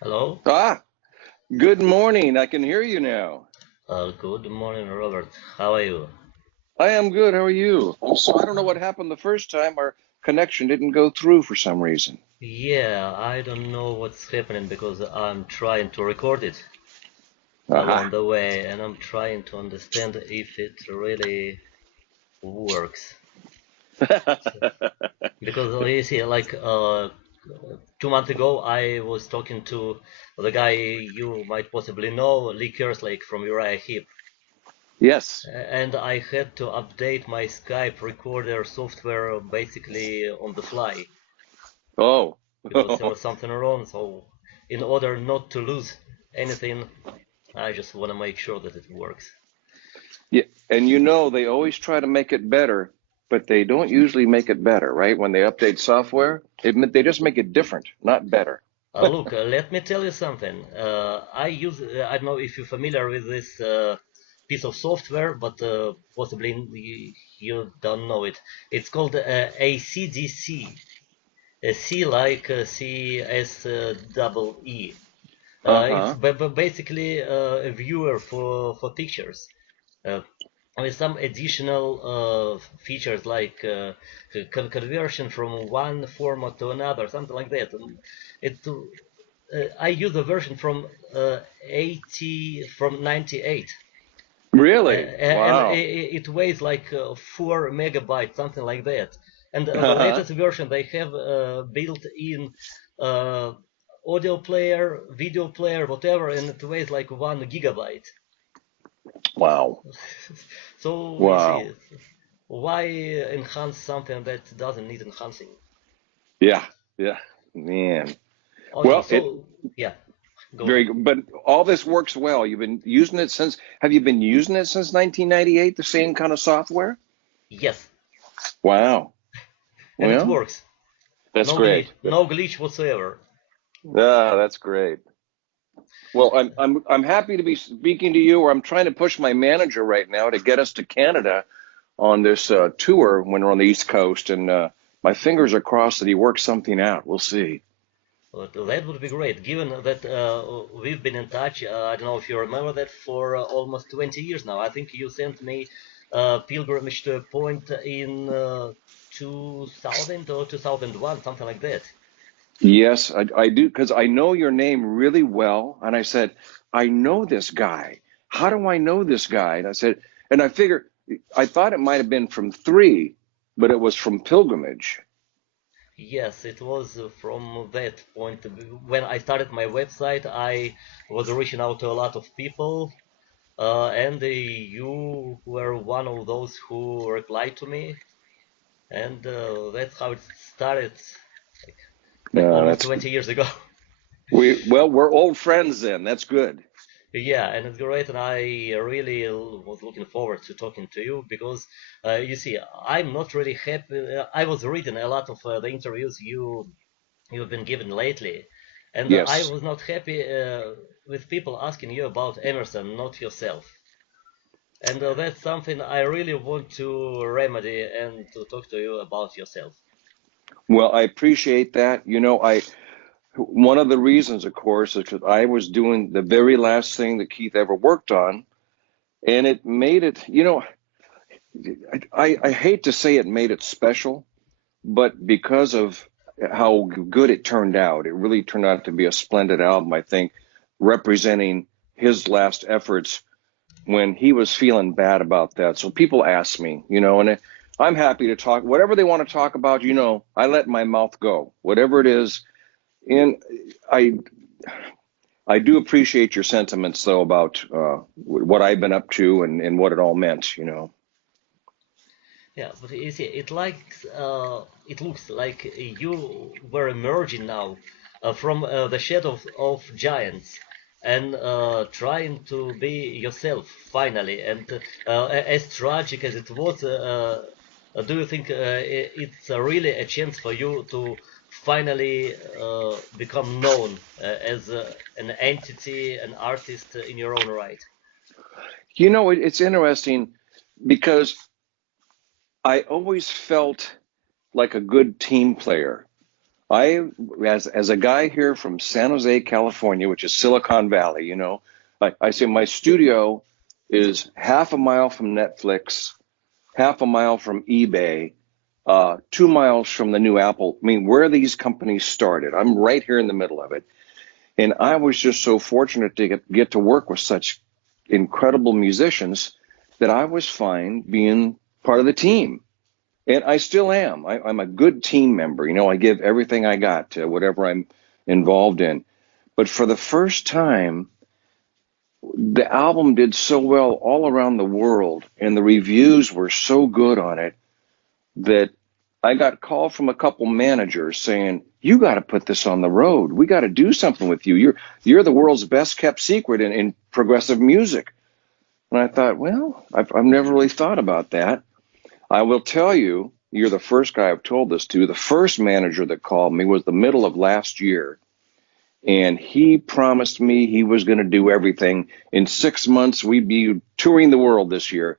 Hello. Ah, good morning. I can hear you now. Good morning, Robert. How are you? I am good. How are you? So I don't know what happened the first time. Our connection didn't go through for some reason. Yeah, I don't know what's happening because I'm trying to record it along Aha. the way and I'm trying to understand if it really works. So, because you see, like 2 months ago, I was talking to the guy you might possibly know, Lee Kerslake from Uriah Heep, Yes. and I had to update my Skype recorder software basically on the fly Oh. because there was something wrong. So, in order not to lose anything, I just want to make sure that it works. Yeah. And they always try to make it better, but they don't usually make it better, right? When they update software, they just make it different, not better. Look, let me tell you something. I don't know if you're familiar with this piece of software, but possibly you don't know it. It's called ACDC. C like CS double E. It's Uh-huh. basically a viewer for pictures. Uh, with some additional features like conversion from one format to another, something like that. And it I use a version from 80 from 98, Really? and Wow. it weighs like 4 megabytes, something like that. And the Uh-huh. latest version they have built-in uh, audio player, video player, whatever, and it weighs like 1 gigabyte. Wow. So you Wow. see, why enhance something that doesn't need enhancing? Yeah. Yeah. Man. Okay, Well, it so yeah, go very ahead. good. But all this works well. You've been using it since, have you been using it since 1998, the same kind of software? Yes, Wow. and it Well, works. that's great. No glitch whatsoever. That's great. Well, I'm happy to be speaking to you, or I'm trying to push my manager right now to get us to Canada on this tour when we're on the East Coast, and my fingers are crossed that he works something out. We'll see. But that would be great, given that we've been in touch. I don't know if you remember that for almost 20 years now. I think you sent me Pilgrimage to a Point in 2000 or 2001, something like that. Yes, I do, because I know your name really well. And I said, I know this guy. How do I know this guy? And I said, and I figured, I thought it might have been from three, but it was from Pilgrimage. Yes, it was from that point. When I started my website, I was reaching out to a lot of people, and you were one of those who replied to me, and that's how it started, like, like almost That's 20 years ago. we're old friends then. That's good. Yeah, and it's great, and I really was looking forward to talking to you because you see, I'm not really happy. I was reading a lot of the interviews you've been given lately, and I Yes. was not happy with people asking you about Emerson, not yourself. And that's something I really want to remedy and to talk to you about yourself. Well, I appreciate that. I one of the reasons, of course, is because I was doing the very last thing that Keith ever worked on, and it made it. I hate to say it made it special, but because of how good it turned out, it really turned out to be a splendid album, I think, representing his last efforts when he was feeling bad about that. So people ask me, and I'm happy to talk whatever they want to talk about. I let my mouth go, whatever it is. And I I do appreciate your sentiments though about what I've been up to and what it all meant. Yeah, but you see, it looks like you were emerging now from the shadows of giants and trying to be yourself finally. And as tragic as it was, do you think it's really a chance for you to finally become known as an entity, an artist in your own right? It's interesting because I always felt like a good team player. I, as a guy here from San Jose, California, which is Silicon Valley, I say my studio is half a mile from Netflix, half a mile from eBay, 2 miles from the new Apple. I mean, where these companies started. I'm right here in the middle of it. And I was just so fortunate to get to work with such incredible musicians that I was fine being part of the team. And I still am. I'm a good team member. I give everything I got to whatever I'm involved in. But for the first time, the album did so well all around the world, and the reviews were so good on it that I got called from a couple managers saying, "You got to put this on the road. We got to do something with you. You're the world's best kept secret in progressive music." And I thought, well, I've never really thought about that. I will tell you, you're the first guy I've told this to. The first manager that called me was the middle of last year, and he promised me he was going to do everything. In 6 months, we'd be touring the world this year.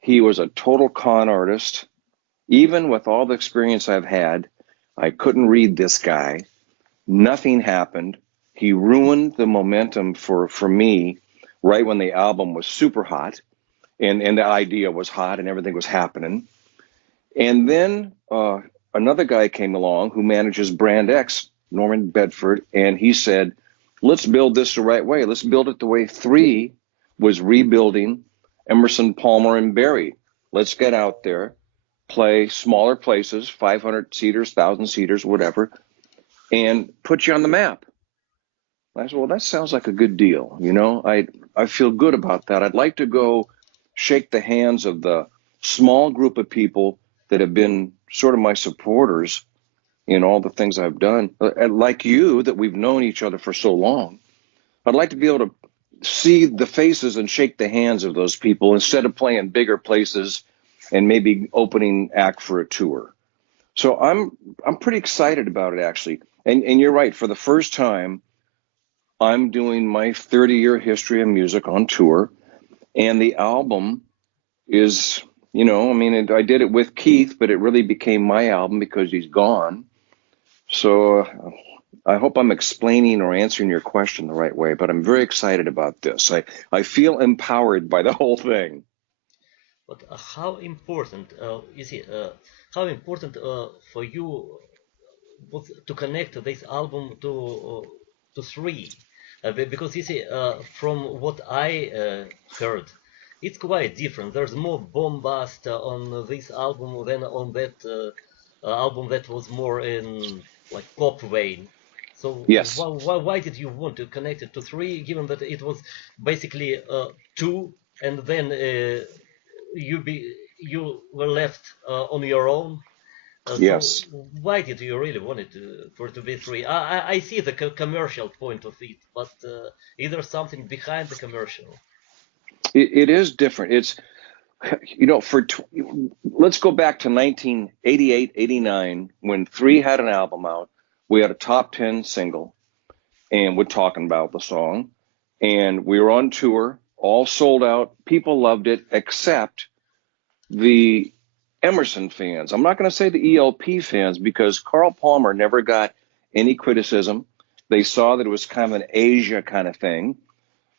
He was a total con artist. Even with all the experience I've had, I couldn't read this guy. Nothing happened. He ruined the momentum for me right when the album was super hot and the idea was hot and everything was happening. And then another guy came along who manages Brand X, Norman Bedford, and he said, let's build this the right way. Let's build it the way 3 was rebuilding Emerson, Palmer, and Barry. Let's get out there, play smaller places, 500 seaters, 1,000 seaters, whatever, and put you on the map. I said, well, that sounds like a good deal. I feel good about that. I'd like to go shake the hands of the small group of people that have been sort of my supporters in all the things I've done, like you, that we've known each other for so long. I'd like to be able to see the faces and shake the hands of those people instead of playing bigger places and maybe opening act for a tour. So I'm pretty excited about it, actually. And you're right. For the first time, I'm doing my 30-year history of music on tour, and the album is, I did it with Keith, but it really became my album because he's gone. So I hope I'm explaining or answering your question the right way, but I'm very excited about this. I feel empowered by the whole thing. But how important, how important for you was to connect this album to 3? Because from what I heard, it's quite different. There's more bombast on this album than on that album that was more in like pop vein. So Yes. why did you want to connect it to 3, given that it was basically 2, and then you were left on your own? So Yes. why did you really want it for it to be 3? I see the commercial point of it, but is there something behind the commercial? It is different. It's, let's go back to 1988, 89, when 3 had an album out. We had a top 10 single, and we're talking about the song. And we were on tour, all sold out. People loved it, except the Emerson fans. I'm not going to say the ELP fans, because Carl Palmer never got any criticism. They saw that it was kind of an Asia kind of thing.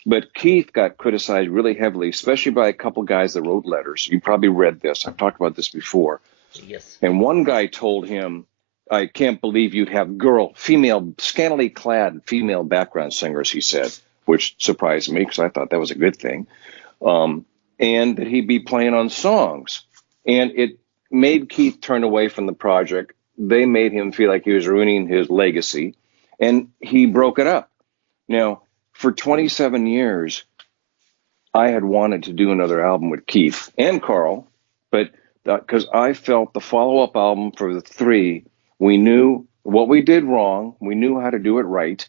But Keith got criticized really heavily, especially by a couple guys that wrote letters. You probably read this. I've talked about this before. Yes. And one guy told him, I can't believe you'd have female, scantily clad female background singers, he said, which surprised me because I thought that was a good thing. And that he'd be playing on songs. And it made Keith turn away from the project. They made him feel like he was ruining his legacy, and he broke it up. Now, for 27 years, I had wanted to do another album with Keith and Carl, but because I felt the follow-up album for the 3, we knew what we did wrong. We knew how to do it right.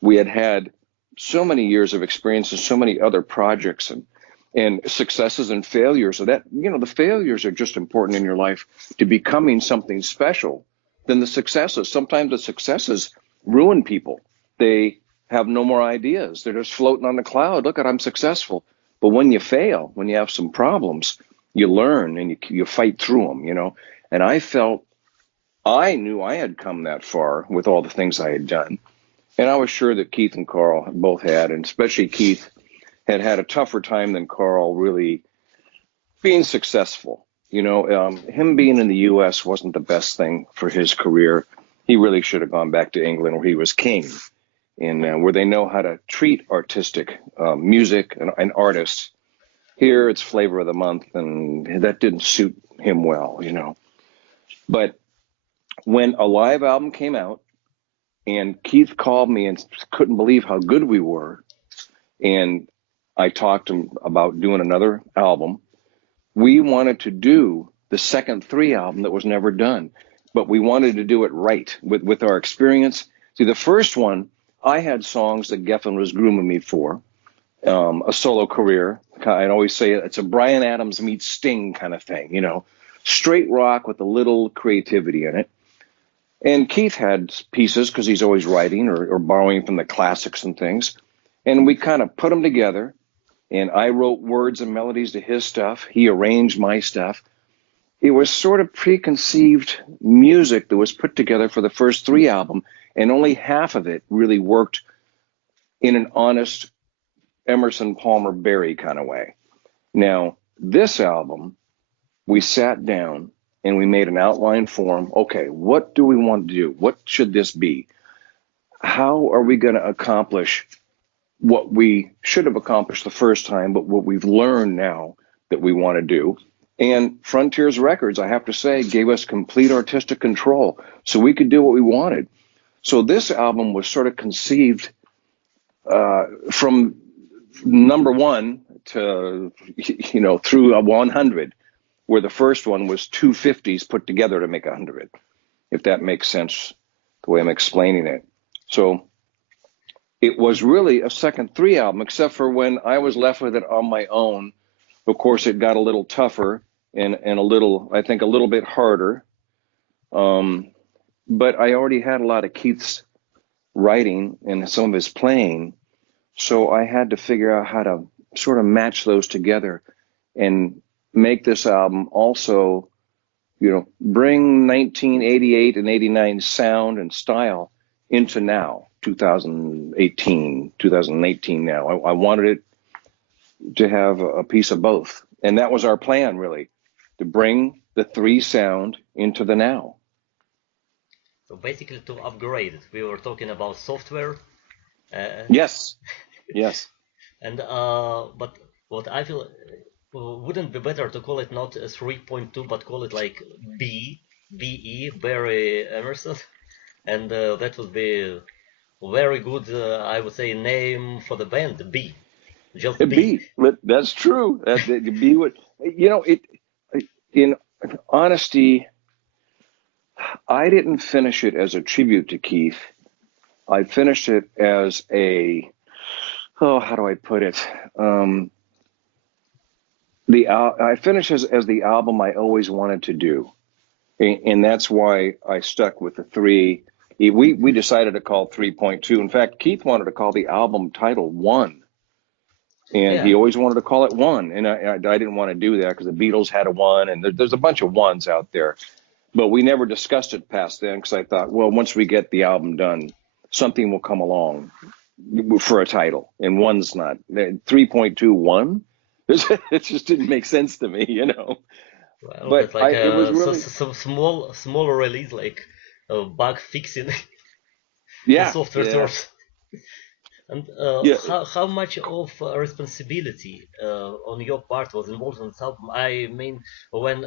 We had had so many years of experience and so many other projects and successes and failures. So that, the failures are just important in your life to becoming something special than the successes. Sometimes the successes ruin people. They have no more ideas. They're just floating on the cloud. Look at, I'm successful. But when you fail, when you have some problems, you learn and you fight through them, And I felt I knew I had come that far with all the things I had done. And I was sure that Keith and Carl both had, and especially Keith had had a tougher time than Carl really being successful. Him being in the U.S. wasn't the best thing for his career. He really should have gone back to England where he was king, and where they know how to treat artistic music and artists. Here it's flavor of the month, and that didn't suit him well. But when a live album came out, and Keith called me and couldn't believe how good we were, and I talked to him about doing another album. We wanted to do the second Three album that was never done, but we wanted to do it right with our experience. See, the first one, I had songs that Geffen was grooming me for, a solo career. I'd always say it's a Bryan Adams meets Sting kind of thing, straight rock with a little creativity in it. And Keith had pieces because he's always writing or borrowing from the classics and things. And we kind of put them together. And I wrote words and melodies to his stuff. He arranged my stuff. It was sort of preconceived music that was put together for the first Three album. And only half of it really worked in an honest Emerson, Palmer, Barry kind of way. Now, this album, we sat down and we made an outline form. Okay, what do we want to do? What should this be? How are we going to accomplish what we should have accomplished the first time, but what we've learned now that we want to do? And Frontiers Records, I have to say, gave us complete artistic control so we could do what we wanted. So this album was sort of conceived from number one to, through 100, where the first one was two 50s put together to make 100, if that makes sense, the way I'm explaining it. So it was really a second Three album, except for when I was left with it on my own. Of course, it got a little tougher and a little bit harder. But I already had a lot of Keith's writing and some of his playing. So I had to figure out how to sort of match those together and make this album also, bring 1988 and 89 sound and style into now, 2018 now. I wanted it to have a piece of both. And that was our plan, really, to bring the Three sound into the now. So basically to upgrade it. We were talking about software. Yes. And but what I feel wouldn't be better to call it not a 3.2, but call it like BE, Barry Emerson, and that would be very good. I would say name for the band, B, just B. That's true. That B would, it. In honesty, I didn't finish it as a tribute to Keith. I finished it as how do I put it? I finished as the album I always wanted to do, and that's why I stuck with the Three. We decided to call 3.2. In fact, Keith wanted to call the album title One, and he always wanted to call it One, and I didn't want to do that because the Beatles had a One, and there's a bunch of ones out there, but we never discussed it past then because I thought, well, once we get the album done, something will come along for a title, and One's not 3.2 One. It just didn't make sense to me, Well, But like it was really, some small release, like bug fixing the yeah, software yeah, source. And yeah. how much of responsibility on your part was involved in this album? I mean, when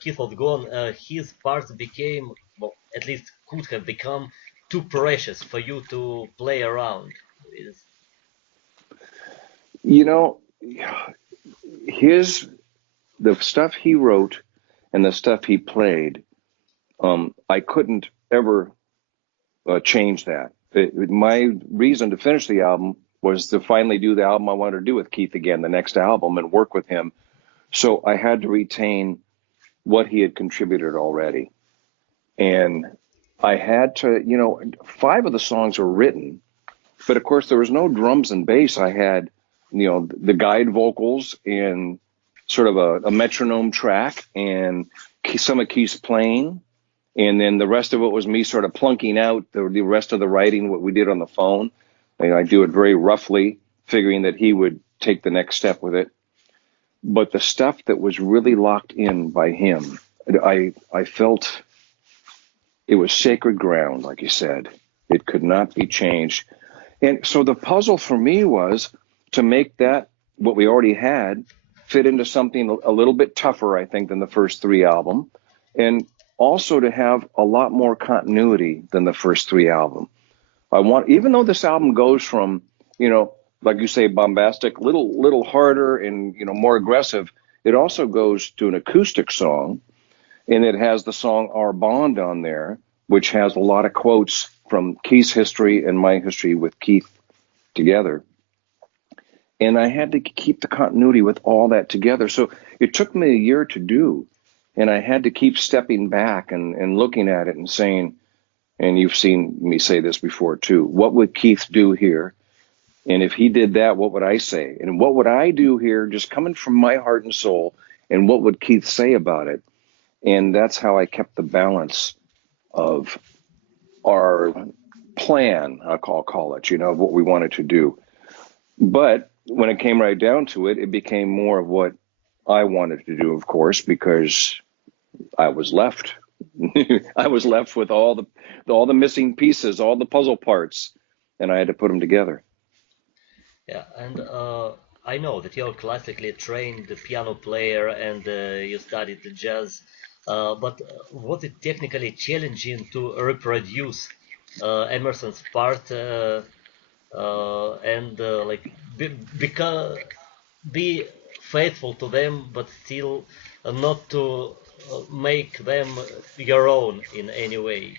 Keith was gone, his parts became, well, at least could have become too precious for you to play around with. You know, the stuff he wrote and the stuff he played, I couldn't ever change that. My reason to finish the album was to finally do the album I wanted to do with Keith again, the next album, and work with him. So I had to retain what he had contributed already. And I had to, 5 of the songs were written, but of course there was no drums and bass. I had, the guide vocals and sort of a metronome track and some of Keith's playing. And then the rest of it was me sort of plunking out the rest of the writing, what we did on the phone. And I do it very roughly, figuring that he would take the next step with it. But the stuff that was really locked in by him, I felt it was sacred ground, like you said. It could not be changed. And so the puzzle for me was to make that, what we already had, fit into something a little bit tougher, I think, than the first three albums. And also to have a lot more continuity than the first three albums. Even though this album goes from, like you say, bombastic, little harder and, more aggressive, it also goes to an acoustic song, and it has the song Our Bond on there, which has a lot of quotes from Keith's history and my history with Keith together. And I had to keep the continuity with all that together. So it took me a year to do, and I had to keep stepping back and looking at it and saying, and you've seen me say this before too, what would Keith do here? And if he did that, what would I say? And what would I do here, just coming from my heart and soul, and what would Keith say about it? And that's how I kept the balance of our plan, I'll call it, of what we wanted to do. But when it came right down to it, it became more of what I wanted to do, of course, because I was left. I was left with all the missing pieces, all the puzzle parts, and I had to put them together. Yeah, and I know that you're classically trained piano player and you studied the jazz, but was it technically challenging to reproduce Emerson's part and like be faithful to them, but still not to make them your own in any way?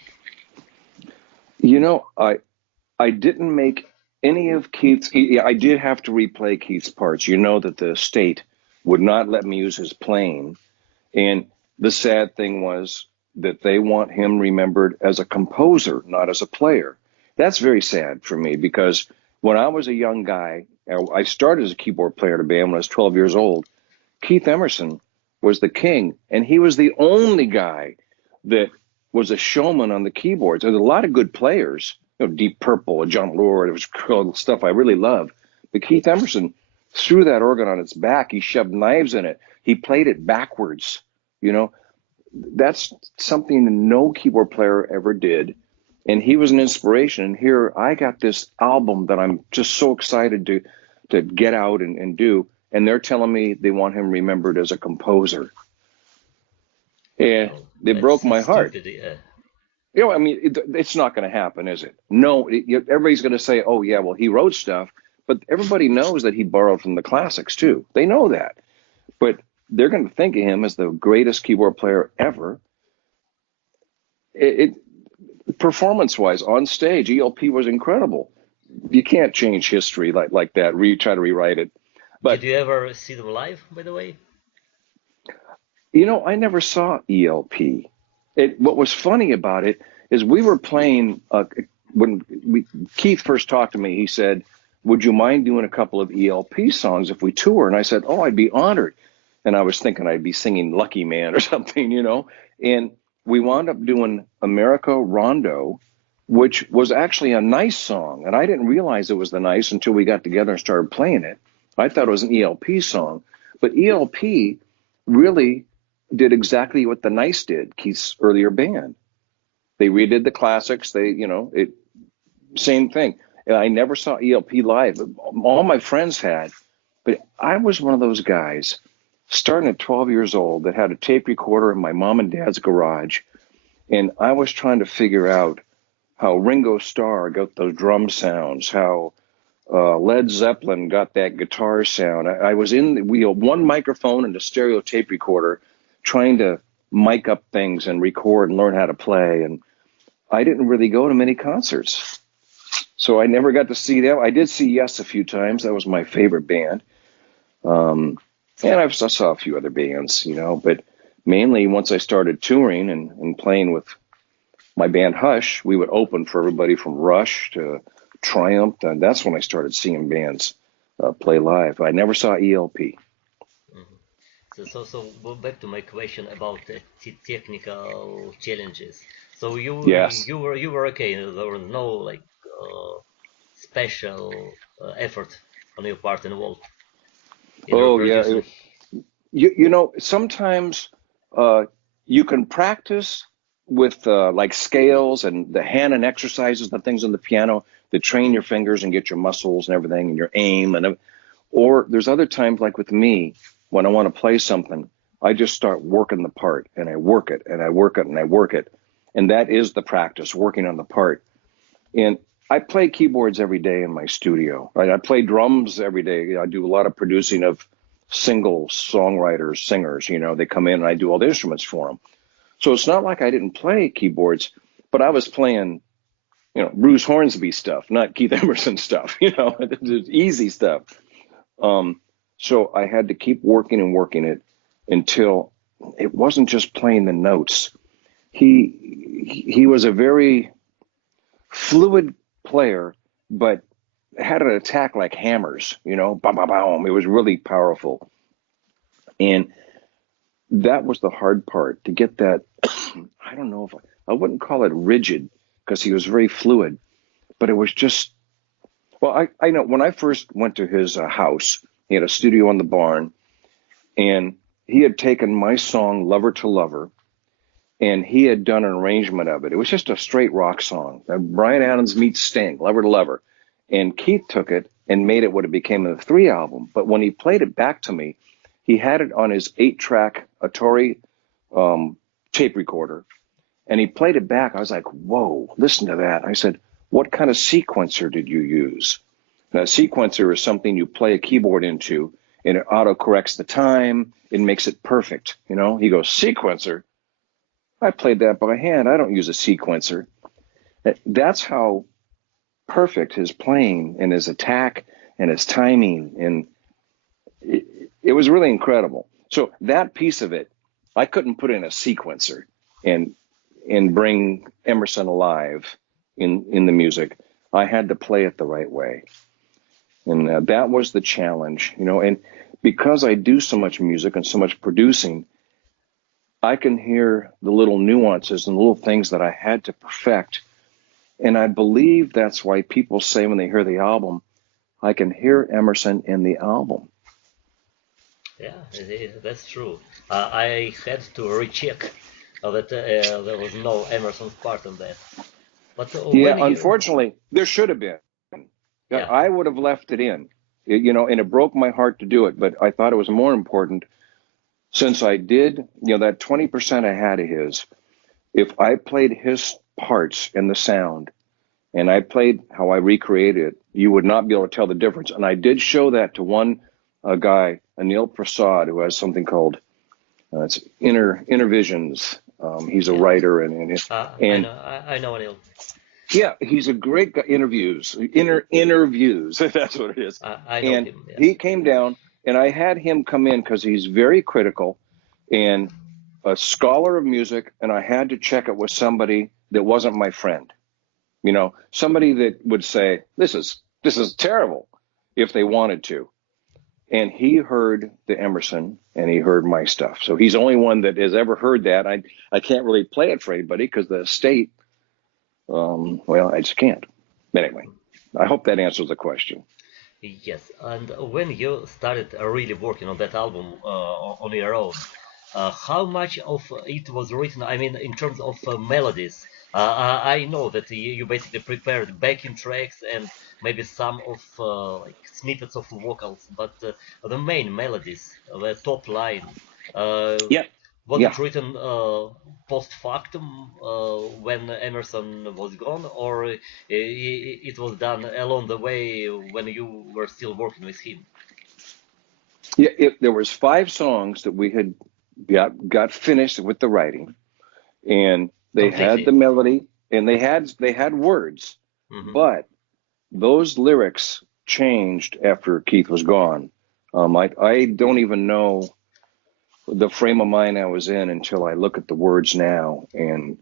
I didn't make any of Keith's. I did have to replay Keith's parts. That the state would not let me use his playing, and the sad thing was that they want him remembered as a composer, not as a player. That's very sad for me, because when I was a young guy, I started as a keyboard player in a band when I was 12 years old. Keith Emerson was the king, and he was the only guy that was a showman on the keyboards. There's a lot of good players, Deep Purple and John Lord. It was cool stuff I really love. But Keith Emerson threw that organ on its back. He shoved knives in it. He played it backwards. That's something no keyboard player ever did. And he was an inspiration. And here I got this album that I'm just so excited to get out and do. And they're telling me they want him remembered as a composer. And it broke my heart. Stupid, I mean, it's not going to happen, is it? No, everybody's going to say, oh, yeah, well, he wrote stuff. But everybody knows that he borrowed from the classics, too. They know that. But they're going to think of him as the greatest keyboard player ever. Performance-wise, on stage, ELP was incredible. You can't change history like that. Try to rewrite it. But did you ever see them live, by the way? I never saw ELP. What was funny about it is we were playing, when Keith first talked to me, he said, would you mind doing a couple of ELP songs if we tour? And I said, oh, I'd be honored. And I was thinking I'd be singing Lucky Man or something, And we wound up doing America Rondo, which was actually a nice song. And I didn't realize it was the nice until we got together and started playing it. I thought it was an ELP song. But ELP really did exactly what the Nice did, Keith's earlier band. They redid the classics. Same thing. And I never saw ELP live. All my friends had. But I was one of those guys, starting at 12 years old, that had a tape recorder in my mom and dad's garage. And I was trying to figure out how Ringo Starr got those drum sounds, how Led Zeppelin got that guitar sound. I was we had one microphone and a stereo tape recorder trying to mic up things and record and learn how to play. And I didn't really go to many concerts. So I never got to see them. I did see Yes a few times. That was my favorite band. And I saw a few other bands, but mainly once I started touring and playing with my band Hush, we would open for everybody from Rush to Triumph. And that's when I started seeing bands play live. I never saw ELP. Mm-hmm. Back to my question about the technical challenges. So Yes. you were okay. There was no like special effort on your part involved in Oh, yeah. reproducing. Sometimes uh, you can practice with like scales and the hand and exercises, the things on the piano that train your fingers and get your muscles and everything and your aim. Or there's other times, like with me, when I want to play something, I just start working the part and I work it and I work it and I work it. And that is the practice, working on the part. And I play keyboards every day in my studio. Right? I play drums every day. I do a lot of producing of single songwriters, singers. They come in and I do all the instruments for them. So it's not like I didn't play keyboards, but I was playing, Bruce Hornsby stuff, not Keith Emerson stuff. Easy stuff. So I had to keep working and working it until it wasn't just playing the notes. He was a very fluid player, but had an attack like hammers, bam, bam, bam. It was really powerful. And that was the hard part to get that. I don't know if I wouldn't call it rigid because he was very fluid, but it was just, well, I know when I first went to his house, he had a studio in the barn, and he had taken my song, Lover to Lover, and he had done an arrangement of it. It was just a straight rock song. Bryan Adams meets Sting, Lover to Lover. And Keith took it and made it what it became in the 3 album. But when he played it back to me, he had it on his 8-track Atari tape recorder. And he played it back. I was like, whoa, listen to that. I said, what kind of sequencer did you use? Now, a sequencer is something you play a keyboard into, and it auto-corrects the time. It makes it perfect. He goes, sequencer? I played that by hand. I don't use a sequencer. That's how perfect his playing and his attack and his timing, and it was really incredible. So that piece of it, I couldn't put in a sequencer and bring Emerson alive in the music. I had to play it the right way, and that was the challenge, And because I do so much music and so much producing, I can hear the little nuances and little things that I had to perfect. And I believe that's why people say when they hear the album, I can hear Emerson in the album. Yeah, that's true. I had to recheck that there was no Emerson part in that. But Yeah, when you, unfortunately, there should have been. yeah, I would have left it in, and it broke my heart to do it. But I thought it was more important since I did, that 20% I had of his, if I played his parts in the sound and I played how I recreated it, you would not be able to tell the difference. And I did show that to one guy, Anil Prasad, who has something called it's Inner Visions. He's a yeah, writer and I know Anil. yeah, he's a great guy. Interviews. That's what it is. I know And him. he Yes. came down, and I had him come in because he's very critical and a scholar of music, and I had to check it with somebody that wasn't my friend. Somebody that would say, this is terrible if they wanted to. And he heard the Emerson and he heard my stuff. So he's the only one that has ever heard that. I can't really play it for anybody because the estate, well, I just can't. But anyway, I hope that answers the question. Yes, and when you started really working on that album on your own, how much of it was written? I mean, in terms of melodies, I know that you basically prepared backing tracks and maybe some of like snippets of vocals, but the main melodies, the top line, uh, Yeah, was yeah. it written post factum when Emerson was gone, or it was done along the way when you were still working with him? Yeah, there was 5 songs that we had got finished with the writing, and they had the Completely. melody, and they had words, Hmm. but those lyrics changed after Keith was gone. I don't even know the frame of mind I was in until I look at the words now, and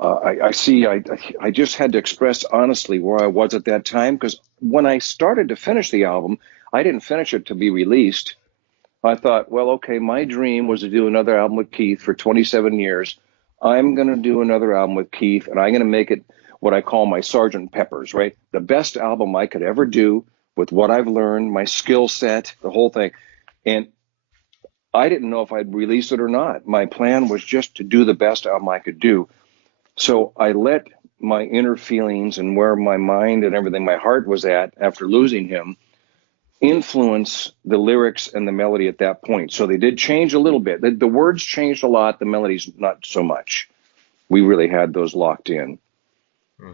I see. I just had to express honestly where I was at that time because when I started to finish the album, I didn't finish it to be released. I thought, well, okay, my dream was to do another album with Keith for 27 years. I'm going to do another album with Keith, and I'm going to make it what I call my Sergeant Pepper's, right? The best album I could ever do with what I've learned, my skill set, the whole thing. And I didn't know if I'd release it or not. My plan was just to do the best album I could do. So I let my inner feelings and where my mind and everything, my heart was at after losing him, influence the lyrics and the melody at that point. So they did change a little bit. The words changed a lot, the melodies not so much. We really had those locked in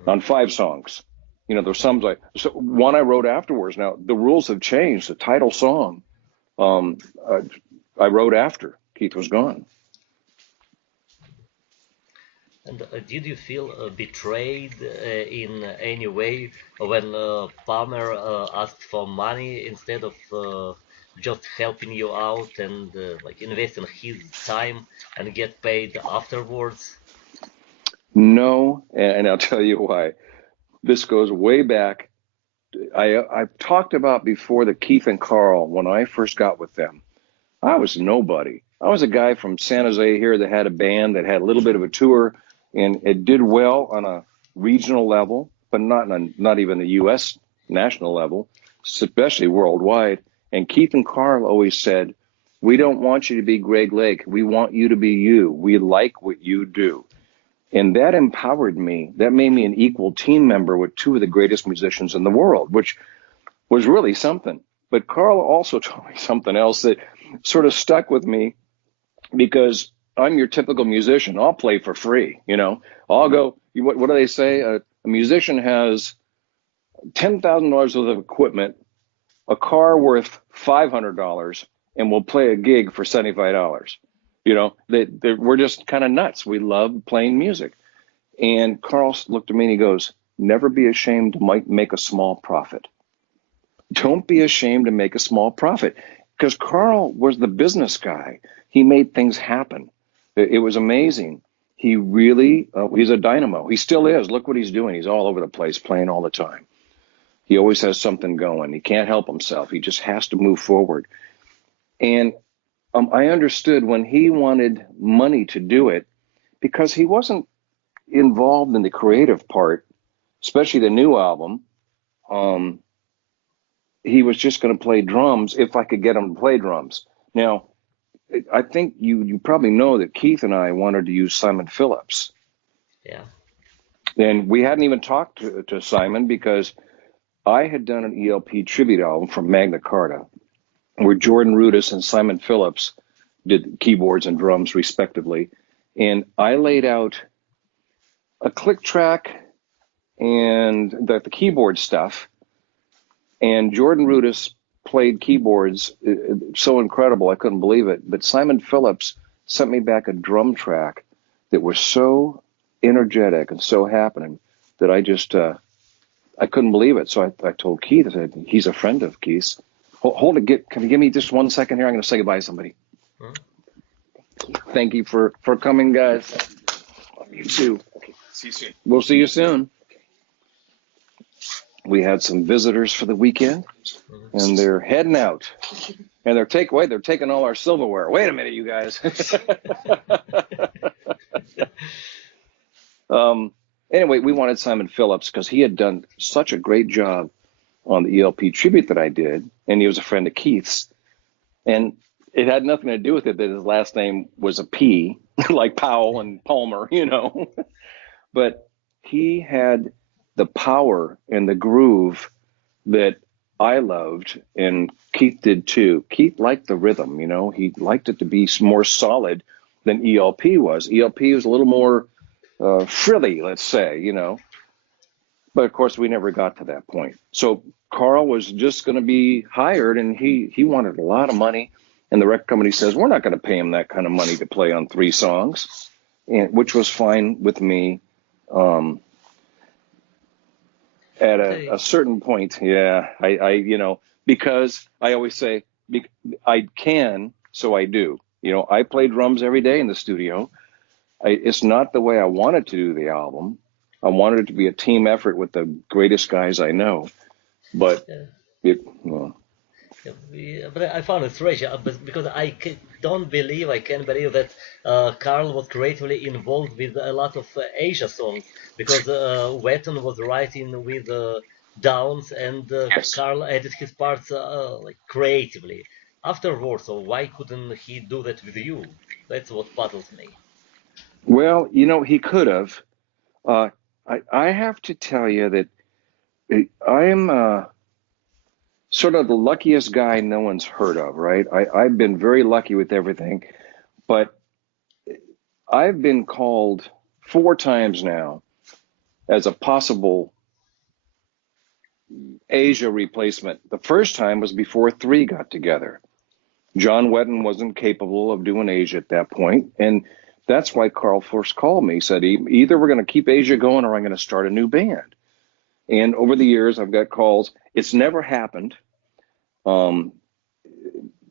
on 5 songs. You know, there's some like one I wrote afterwards. Now the rules have changed. The title song I wrote after Keith was gone. And did you feel betrayed in any way when Palmer asked for money instead of just helping you out and like investing his time and get paid afterwards? No, and I'll tell you why. This goes way back. I've talked about before the Keith and Carl, when I first got with them, I was nobody. I was a guy from San Jose here that had a band that had a little bit of a tour, and it did well on a regional level, but not even the U.S. national level, especially worldwide. And Keith and Carl always said, "We don't want you to be Greg Lake. We want you to be you. We like what you do." And that empowered me. That made me an equal team member with 2 of the greatest musicians in the world, which was really something. But Carl also told me something else that sort of stuck with me, because I'm your typical musician. I'll play for free, you know. I'll go, what do they say? A musician has $10,000 worth of equipment, a car worth $500, and will play a gig for $75. You know, we're just kind of nuts. We love playing music. And Carl looked at me and he goes, "Never be ashamed to make a small profit. Don't be ashamed to make a small profit." Because Carl was the business guy. He made things happen. It was amazing. He really, he's a dynamo. He still is. Look what he's doing. He's all over the place, playing all the time. He always has something going. He can't help himself. He just has to move forward. And I understood when he wanted money to do it, because he wasn't involved in the creative part, especially the new album. He was just going to play drums if I could get him to play drums. Now, I think you probably know that Keith and I wanted to use Simon Phillips. Yeah. And we hadn't even talked to Simon, because I had done an ELP tribute album from Magna Carta, where Jordan Rudess and Simon Phillips did keyboards and drums respectively. And I laid out a click track and the keyboard stuff. And Jordan Rudess played keyboards so incredible, I couldn't believe it. But Simon Phillips sent me back a drum track that was so energetic and so happening that I just, I couldn't believe it. So I told Keith, I said, he's a friend of Keith's. Hold it, can you give me just 1 second here? I'm going to say goodbye to somebody. Thank you for coming, guys. You too. Okay. See you soon. We'll see you soon. We had some visitors for the weekend, and they're heading out. And they're taking all our silverware. Wait a minute, you guys. Anyway, we wanted Simon Phillips because he had done such a great job on the ELP tribute that I did, and he was a friend of Keith's. And it had nothing to do with it that his last name was a P, like Powell and Palmer, you know. But he had the power and the groove that I loved, and Keith did too. Keith liked the rhythm, you know. He liked it to be more solid than ELP was. ELP was a little more frilly, let's say, you know. But of course, we never got to that point. So Carl was just going to be hired, and he wanted a lot of money. And the record company says, we're not going to pay him that kind of money to play on 3 songs, which was fine with me. At a certain point, yeah, I you know, because I always say, I can, so I do. You know, I play drums every day in the studio. It's not the way I wanted to do the album. I wanted it to be a team effort with the greatest guys I know. But But I found it strange because don't believe, I can't believe that Carl was creatively involved with a lot of Asia songs because Wetton was writing with Downs and Yes. Carl added his parts like creatively. Afterwards, so why couldn't he do that with you? That's what puzzles me. Well, he could have. Uh, I have to tell you that I'm sort of the luckiest guy no one's heard of, right? I've been very lucky with everything, but I've been called 4 times now as a possible Asia replacement. The first time was before Three got together. John Wetton wasn't capable of doing Asia at that point, and that's why Carl first called me. He said, either we're going to keep Asia going or I'm going to start a new band. And over the years, I've got calls. It's never happened, um,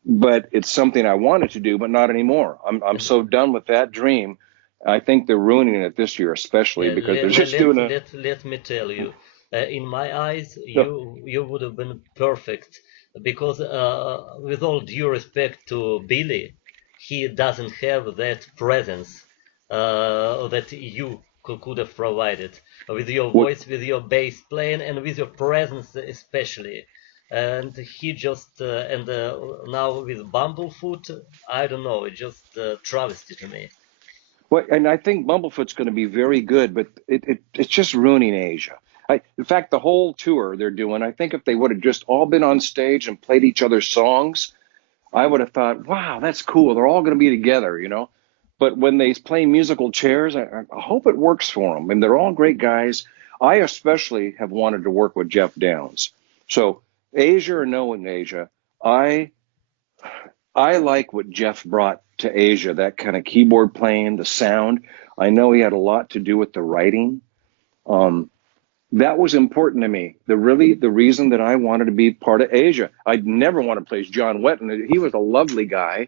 but it's something I wanted to do, but not anymore. I'm so done with that dream. I think they're ruining it this year, especially Yeah, because they're just doing a. let me tell you, in my eyes, No, you would have been perfect because, with all due respect to Billy, he doesn't have that presence that you could have provided with your what voice, with your bass playing, and with your presence especially. And he just and now with Bumblefoot, I don't know, it's just travesty to me. Well, and I think Bumblefoot's going to be very good, but it's just ruining Asia. In fact, the whole tour they're doing, I think if they would have just all been on stage and played each other's songs, I would have thought, wow, that's cool. They're all going to be together. But when they play musical chairs, I hope it works for them. And they're all great guys. I especially have wanted to work with Jeff Downs. So Asia or no in Asia, I I like what Jeff brought to Asia, that kind of keyboard playing, the sound. I know he had a lot to do with the writing. Um, that was important to me. The reason that I wanted to be part of Asia. I'd never want to place John Wetton. He was a lovely guy.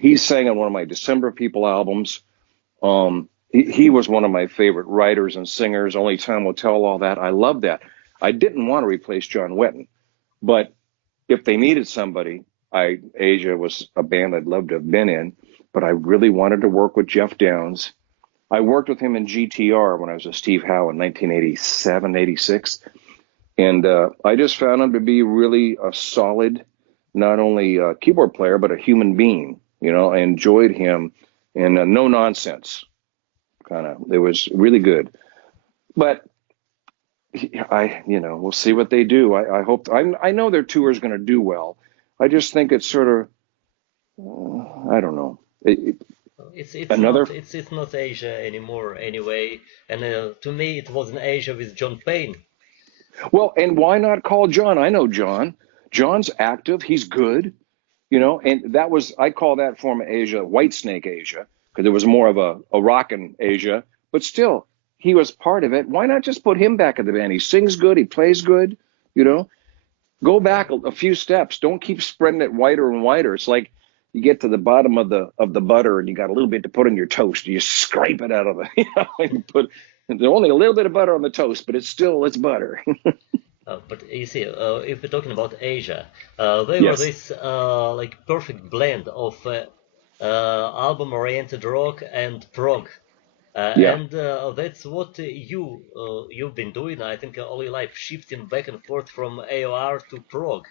He sang on one of my December People albums. He was one of my favorite writers and singers. Only time will tell all that. I love that. I didn't want to replace John Wetton, but if they needed somebody, Asia was a band I'd love to have been in, but I really wanted to work with Jeff Downs. I worked with him in GTR when I was with Steve Howe in 1987, 86. And I just found him to be really a solid, not only a keyboard player, but a human being. I enjoyed him and no nonsense kind of. It was really good. But we'll see what they do. I hope, I know their tour is going to do well. I just think it's sort of, I don't know. Another. It's not Asia anymore anyway. And to me, it was an Asia with John Payne. Well, and why not call John? I know John. John's active. He's good. And I call that form of Asia White Snake Asia because it was more of a rockin' Asia, but still, he was part of it. Why not just put him back in the band? He sings good. He plays good. You know, go back a few steps. Don't keep spreading it wider and wider. It's like you get to the bottom of the butter and you got a little bit to put on your toast. You scrape it out of the, and you put there's only a little bit of butter on the toast, but it's butter. But you see, if we're talking about Asia, they were Yes. this like perfect blend of album-oriented rock and prog, Yeah. and that's what you've been doing. I think all your life, shifting back and forth from AOR to prog.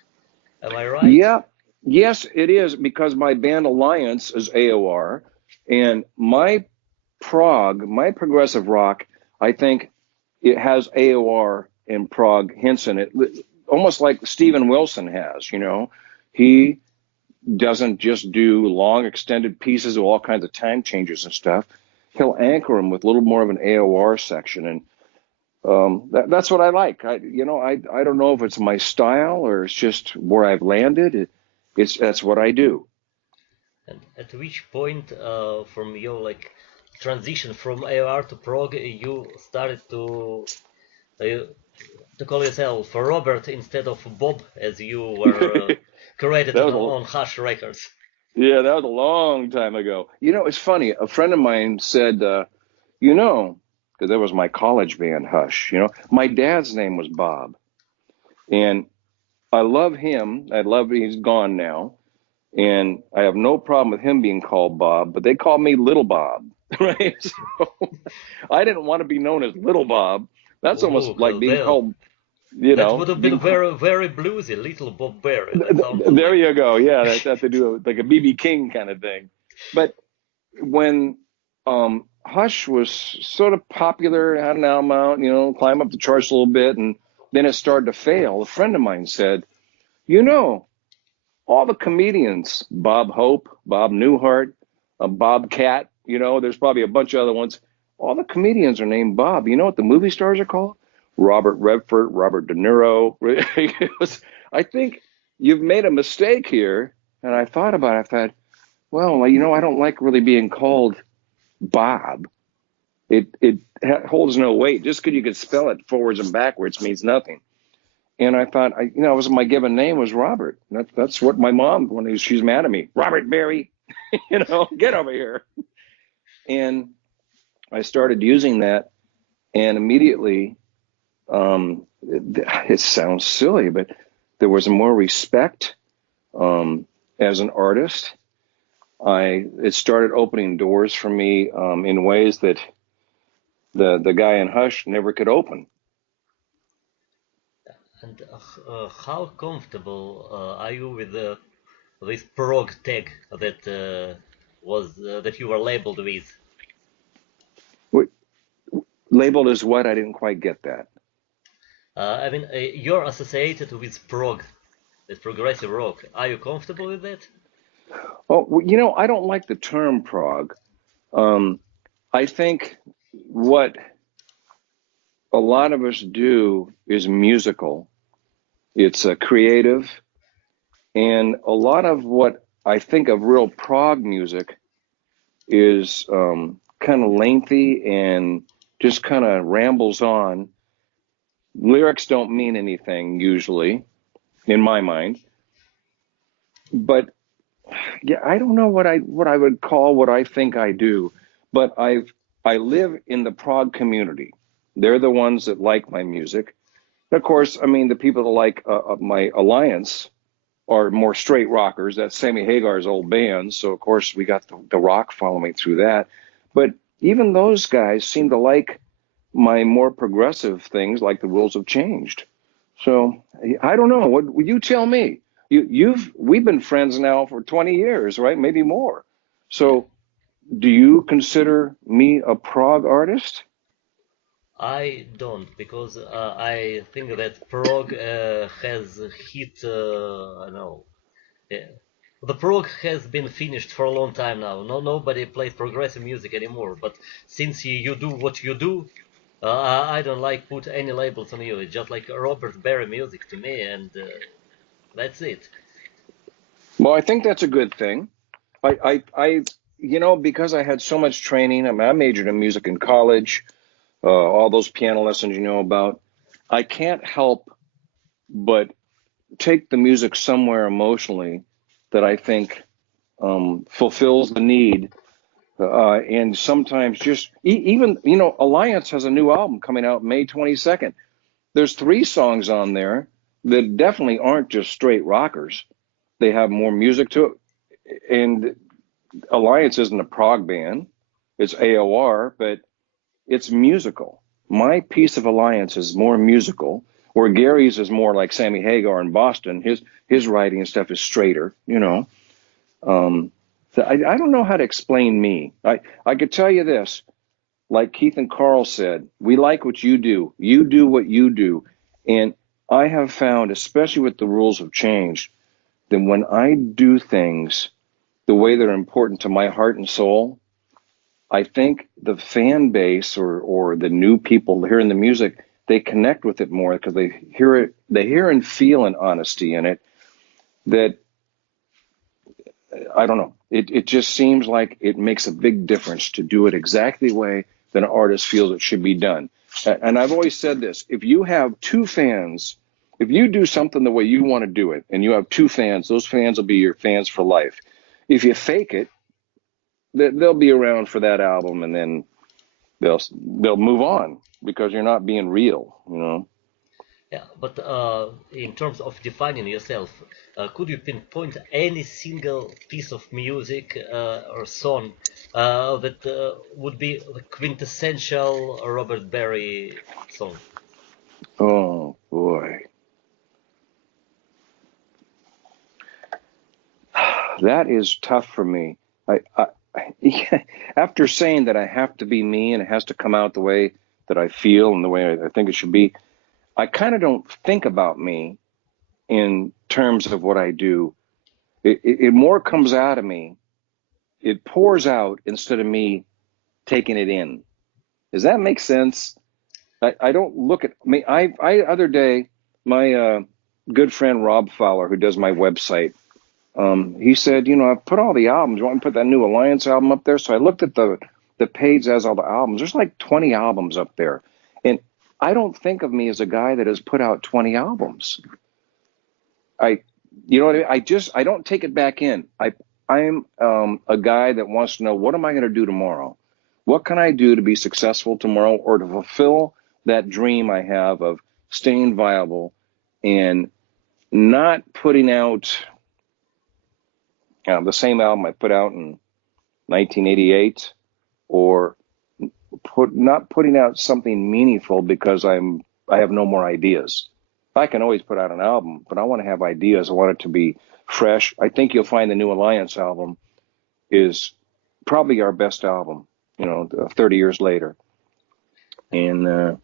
Am I right? Yeah. Yes, it is because my band Alliance is AOR and my progressive rock, I think it has AOR and prog hints in it, almost like Steven Wilson has. He doesn't just do long extended pieces of all kinds of time changes and stuff. He'll anchor them with a little more of an AOR section, and that's what I like. I don't know if it's my style or it's just where I've landed. That's what I do. And at which point, from your like transition from AOR to prog, you started uh, to call yourself Robert instead of Bob, as you were that credited was a on Hush Records. Yeah, that was a long time ago. It's funny. A friend of mine said, you know, because that was my college band, Hush. My dad's name was Bob, and I love him. I love he's gone now, and I have no problem with him being called Bob. But they call me Little Bob, right? So I didn't want to be known as Little Bob. That's Oh, almost look, like being there. called, That would have been being called. very, very bluesy, Little Bob Berry. That sounded There like. you go. Yeah, that's have to do like a BB King kind of thing. But when Hush was sort of popular, had an album out, climb up the charts a little bit, and then it started to fail. A friend of mine said, you know, all the comedians, Bob Hope, Bob Newhart, Bob Cat, there's probably a bunch of other ones. All the comedians are named Bob. You know what the movie stars are called? Robert Redford, Robert De Niro. I think you've made a mistake here. And I thought about it. I thought, well, I don't like really being called Bob. It holds no weight. Just because you could spell it forwards and backwards means nothing. And I thought, it was my given name was Robert. That's what my mom, when she's mad at me, Robert Berry, get over here. And I started using that, and immediately, it sounds silly, but there was more respect as an artist. It started opening doors for me in ways that the guy in Hush never could open. And how comfortable are you with this prog tag that was that you were labeled with? What, labeled as what? I didn't quite get that. I mean, you're associated with prog, with progressive rock. Are you comfortable with that? Oh, I don't like the term prog. Um, I think what a lot of us do is musical. It's creative, and a lot of what I think of real prog music is kind of lengthy and just kind of rambles on. Lyrics don't mean anything usually, in my mind. But yeah, I don't know what I would call what I think I do. But I live in the prog community. They're the ones that like my music. Of course, I mean, the people that like my Alliance are more straight rockers. That's Sammy Hagar's old band. So, of course, we got the rock following through that. But even those guys seem to like my more progressive things, like the rules have changed. So, I don't know. What would you tell me? We've been friends now for 20 years, right? Maybe more. Yeah. So, do you consider me a prog artist? I don't, because I think that prog has hit, I don't know, yeah. The prog has been finished for a long time now. Nobody plays progressive music anymore. But since you do what you do, I don't like put any labels on you. It's just like Robert Barry music to me, and that's it. Well, I think that's a good thing. Because I had so much training, I majored in music in college, all those piano lessons about. I can't help but take the music somewhere emotionally that I think fulfills the need. And sometimes just even, Alliance has a new album coming out May 22nd. There's 3 songs on there that definitely aren't just straight rockers. They have more music to it. And Alliance isn't a prog band. It's AOR, but it's musical. My piece of Alliance is more musical, where Gary's is more like Sammy Hagar in Boston. His writing and stuff is straighter. So I don't know how to explain me. I could tell you this, like Keith and Carl said, we like what you do. You do what you do. And I have found, especially with the rules have changed, that when I do things the way that are important to my heart and soul, I think the fan base or the new people hearing the music, they connect with it more because they hear and feel an honesty in it that I don't know. It just seems like it makes a big difference to do it exactly the way that an artist feels it should be done. And I've always said this, if you have 2 fans, if you do something the way you want to do it and you have 2 fans, those fans will be your fans for life. If you fake it, they'll be around for that album and then they'll move on because you're not being real. Yeah, but in terms of defining yourself, could you pinpoint any single piece of music or song that would be the quintessential Robert Barry song? Oh boy, that is tough for me. I yeah, after saying that I have to be me and it has to come out the way that I feel and the way I think it should be, I kind of don't think about me in terms of what I do. It more comes out of me. It pours out instead of me taking it in. Does that make sense? I don't look at me. I other day, my good friend Rob Fowler, who does my website, he said, I've put all the albums. You want me to put that new Alliance album up there? So I looked at the page that has all the albums. There's like 20 albums up there, and I don't think of me as a guy that has put out 20 albums. I, you know what I mean? I don't take it back in. I'm a guy that wants to know, what am I going to do tomorrow? What can I do to be successful tomorrow or to fulfill that dream I have of staying viable and not putting out the same album I put out in 1988, or not putting out something meaningful because I have no more ideas. I can always put out an album, but I want to have ideas. I want it to be fresh. I think you'll find the new Alliance album is probably our best album, 30 years later. And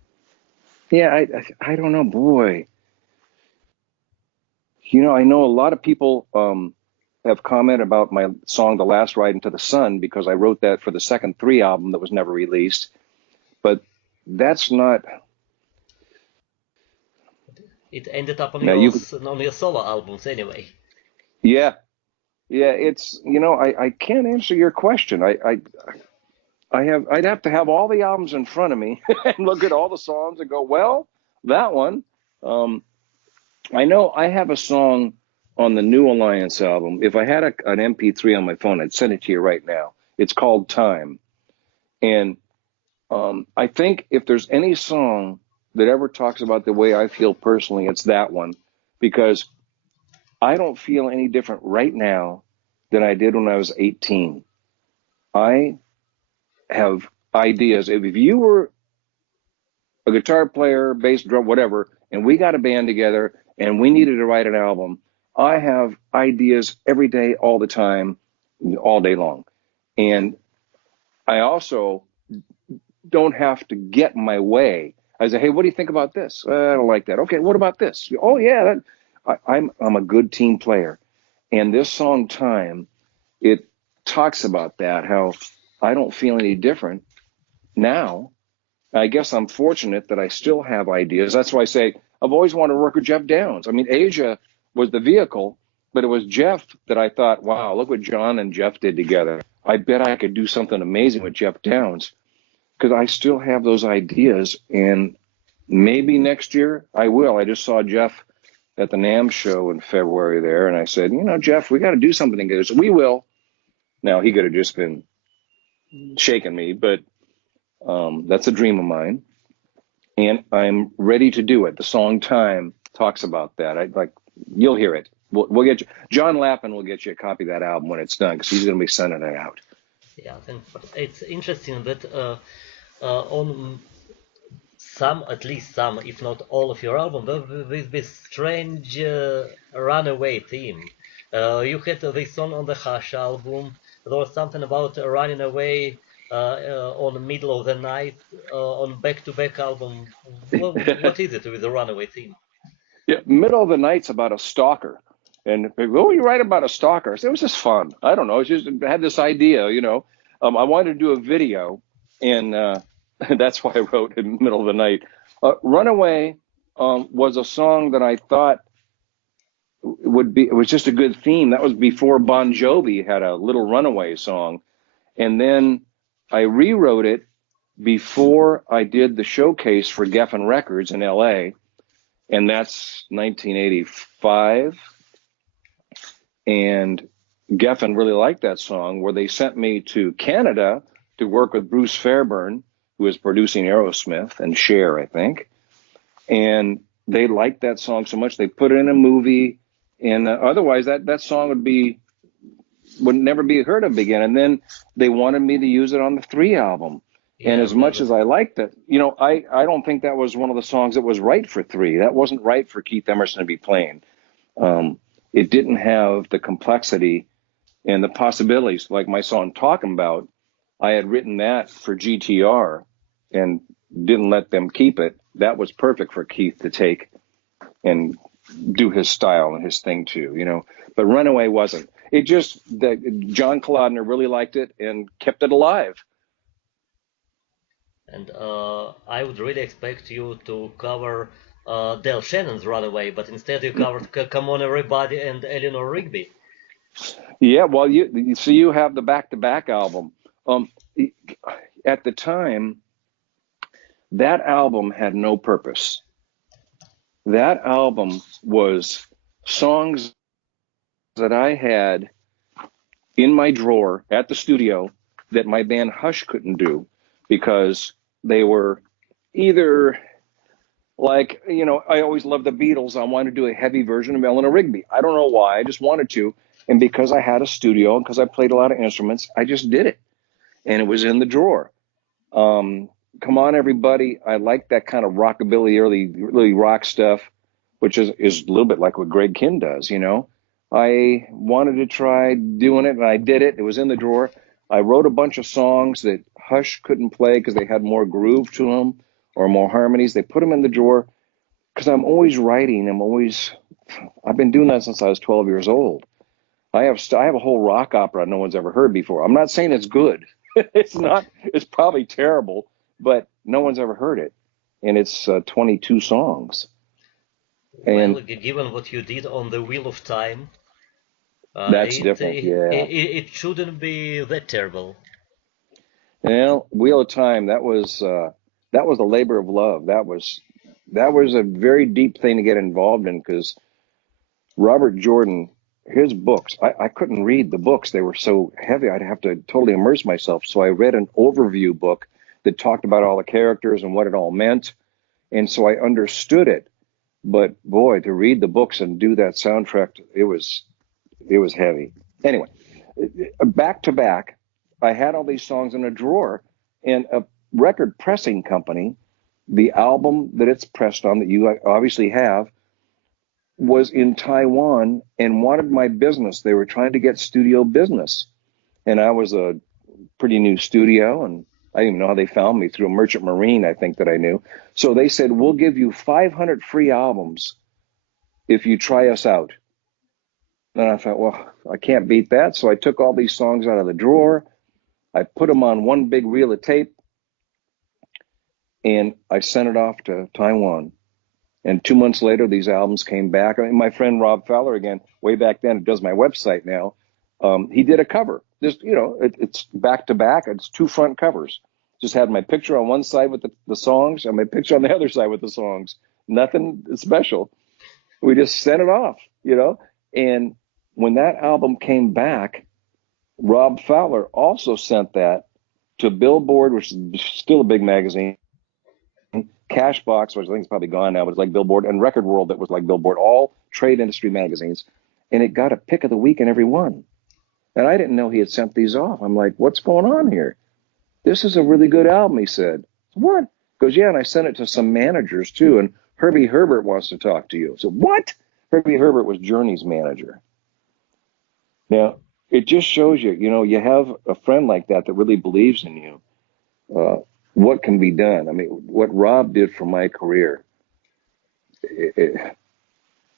yeah, I don't know, boy. I know a lot of people have commented about my song "The Last Ride into the Sun" because I wrote that for the second Three album that was never released. But that's not. It ended up Now you, on your solo albums anyway. yeah, yeah. It's I can't answer your question. I'd have to have all the albums in front of me and look at all the songs and go, well, that one. Um, I know I have a song on the new Alliance album. If I had an MP3 on my phone, I'd send it to you right now. It's called Time. And I think if there's any song that ever talks about the way I feel personally, it's that one, because I don't feel any different right now than I did when I was 18. I have ideas. If you were a guitar player, bass, drum, whatever, and we got a band together and we needed to write an album, I have ideas every day, all the time, all day long. And I also don't have to get my way. I say, hey, what do you think about this? I don't like that. Okay, what about this? Oh yeah, I'm a good team player. And this song Time, it talks about that, how I don't feel any different now. I guess I'm fortunate that I still have ideas. That's why I say I've always wanted to work with Jeff Downs. I mean, Asia was the vehicle, but it was Jeff that I thought, wow, look what John and Jeff did together. I bet I could do something amazing with Jeff Downs, because I still have those ideas. And maybe next year I will. I just saw Jeff at the NAMM show in February there, and I said, Jeff, we got to do something together. So we will. Now, he could have just been shaking me, but that's a dream of mine. And I'm ready to do it. The song Time talks about that. You'll hear it. We'll get you. John Lappin will get you a copy of that album when it's done, because he's going to be sending it out. Yeah, but it's interesting that on some, at least some, if not all of your album, with this strange runaway theme. You had this song on the Hush album. There was something about running away on the middle of the night on back-to-back album. What is it with the runaway theme? Yeah, Middle of the Night's about a stalker. And people, oh, you write about a stalker. So it was just fun. I don't know. It's just I had this idea, I wanted to do a video, and that's why I wrote in the middle of the night. Runaway was a song that I thought it was just a good theme. That was before Bon Jovi had a Little Runaway song. And then I rewrote it before I did the showcase for Geffen Records in LA. And that's 1985. And Geffen really liked that song, where they sent me to Canada to work with Bruce Fairburn, who was producing Aerosmith, and Cher, I think. And they liked that song so much they put it in a movie, and otherwise that song would never be heard of again. And then they wanted me to use it on the Three album. And Yeah, as much as I liked it, I don't think that was one of the songs that was right for Three. That wasn't right for Keith Emerson to be playing. It didn't have the complexity and the possibilities like my song Talking About. I had written that for GTR and didn't let them keep it. That was perfect for Keith to take and do his style and his thing too. But Runaway wasn't. It just that John Kolodner really liked it and kept it alive. and I would really expect you to cover Del Shannon's Runaway, but instead you covered Come On Everybody and Eleanor Rigby. Yeah, well, you have the back-to-back album. Um, at the time, that album had no purpose. That album was songs that I had in my drawer at the studio that my band Hush couldn't do because they were either like, I always loved the Beatles. I wanted to do a heavy version of Eleanor Rigby. I don't know why. I just wanted to. And because I had a studio and because I played a lot of instruments, I just did it. And it was in the drawer. Come On Everybody. I like that kind of rockabilly, early rock stuff, which is a little bit like what Greg Kihn does. I wanted to try doing it, and I did it. It was in the drawer. I wrote a bunch of songs that Hush couldn't play because they had more groove to them or more harmonies. They put them in the drawer because I'm always writing. I've been doing that since I was 12 years old. I have a whole rock opera no one's ever heard before. I'm not saying it's good. It's not. It's probably terrible, but no one's ever heard it, and it's 22 songs. Well, And given what you did on the Wheel of Time, that's different. Yeah. it shouldn't be that terrible. Wheel of Time. That was a labor of love. That was a very deep thing to get involved in because Robert Jordan, his books, I couldn't read the books. They were so heavy. I'd have to totally immerse myself. So I read an overview book that talked about all the characters and what it all meant. And so I understood it. But boy, to read the books and do that soundtrack, it was heavy. Anyway, back to back, I had all these songs in a drawer, and a record pressing company, the album that it's pressed on that you obviously have, was in Taiwan and wanted my business. They were trying to get studio business. And I was a pretty new studio, and I didn't even know how they found me through a Merchant Marine, I think that I knew. So they said, we'll give you 500 free albums if you try us out. And I thought, well, I can't beat that. So I took all these songs out of the drawer. I put them on one big reel of tape, and I sent it off to Taiwan. And 2 months later, these albums came back. I mean, my friend Rob Feller, again, way back then, who does my website now, he did a cover. It's back to back. It's two front covers. Just had my picture on one side with the songs and my picture on the other side with the songs. Nothing special. We just sent it off. And when that album came back, Rob Fowler also sent that to Billboard, which is still a big magazine, Cashbox, which I think is probably gone now, but it's like Billboard, and Record World, that was like Billboard, all trade industry magazines. And it got a pick of the week in every one. And I didn't know he had sent these off. I'm like, what's going on here? This is a really good album, he said. What? He goes, yeah, and I sent it to some managers too, and Herbie Herbert wants to talk to you. So what? Herbie Herbert was Journey's manager. Now, it just shows you have a friend like that that really believes in you. What can be done? I mean, what Rob did for my career,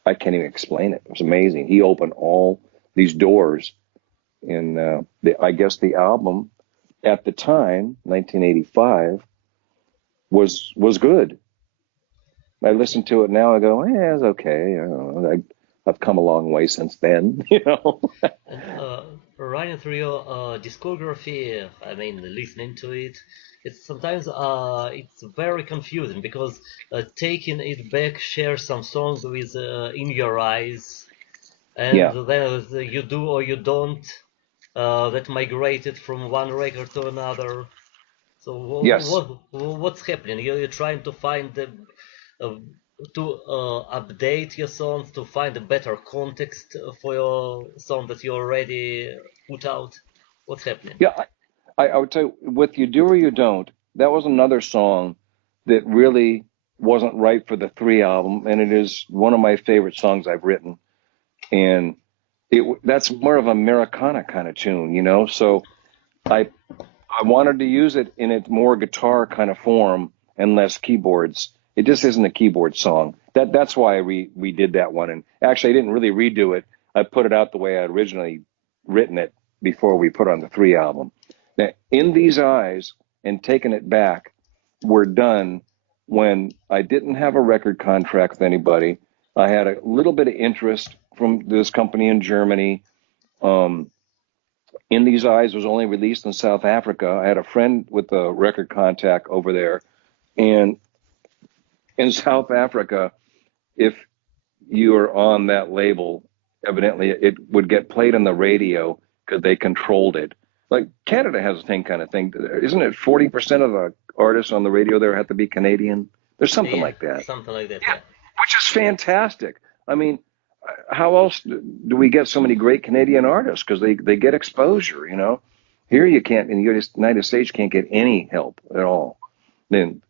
I can't even explain it. It was amazing. He opened all these doors, and I guess the album at the time, 1985, was good. I listen to it now. I go, it's okay. I don't know. I've come a long way since then. And running through your discography, I mean, listening to it, it's sometimes it's very confusing because taking it back shares some songs with In Your Eyes, and Yeah. then you do or you don't that migrated from one record to another. So Yes. what's happening? You're trying to find the to update your songs to find a better context for your song that you already put out? What's happening? Yeah, I would tell you, with You Do or You Don't, that was another song that really wasn't right for the Three album, and it is one of my favorite songs I've written. And that's more of an Americana kind of tune, you know. So I I wanted to use it in its more guitar kind of form and less keyboards. It just isn't a keyboard song. That's why we did that one. And actually, I didn't really redo it. I put it out the way I originally written it before we put on the Three album. Now, In These Eyes and Taking It Back were done when I didn't have a record contract with anybody. I had a little bit of interest from this company in Germany. Um, in These Eyes was only released in South Africa. I had a friend with a record contact over there. And in South Africa, if you are on that label, evidently it would get played on the radio because they controlled it. Like Canada has the same kind of thing. Isn't it 40% of the artists on the radio there have to be Canadian? There's something Yeah, like that. something like that. Yeah, Yeah. which is fantastic. I mean, how else do we get so many great Canadian artists? Because they get exposure, you know. Here you can't, in the United States, can't get any help at all. Then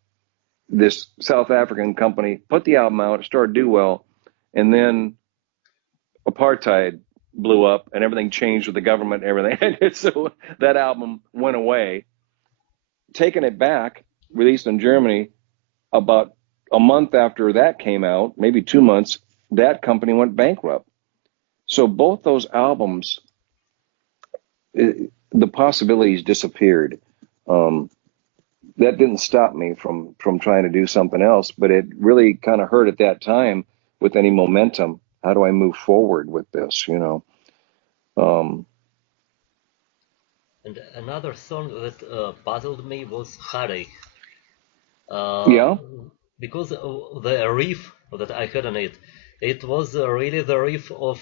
this South African company put the album out, started to do well, and then apartheid blew up and everything changed with the government and everything. And so that album went away. Taking It Back, released in Germany, about a month after that came out, maybe 2 months, that company went bankrupt. So both those albums, the possibilities disappeared. Um, that didn't stop me from trying to do something else, but it really kind of hurt at that time with any momentum. How do I move forward with this? You know? Um, And another song that puzzled me was Heartache. Uh, yeah, because the riff that I heard on it, it was really the riff of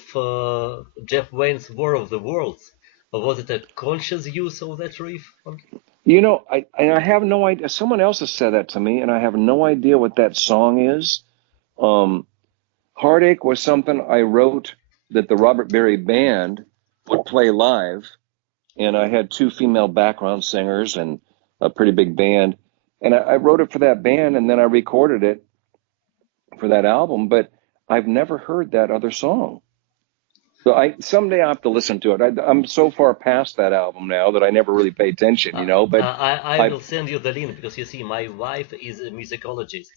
Jeff Wayne's War of the Worlds. Or was it a conscious use of that riff? I have no idea. Someone else has said that to me, and I have no idea what that song is. Um, Heartache was something I wrote that the Robert Berry Band would play live, and I had two female background singers and a pretty big band. And I wrote it for that band, and then I recorded it for that album, but I've never heard that other song. So I someday I have to listen to it. I'm so far past that album now that I never really pay attention, you know. But I I will send you the link because you see, my wife is a musicologist,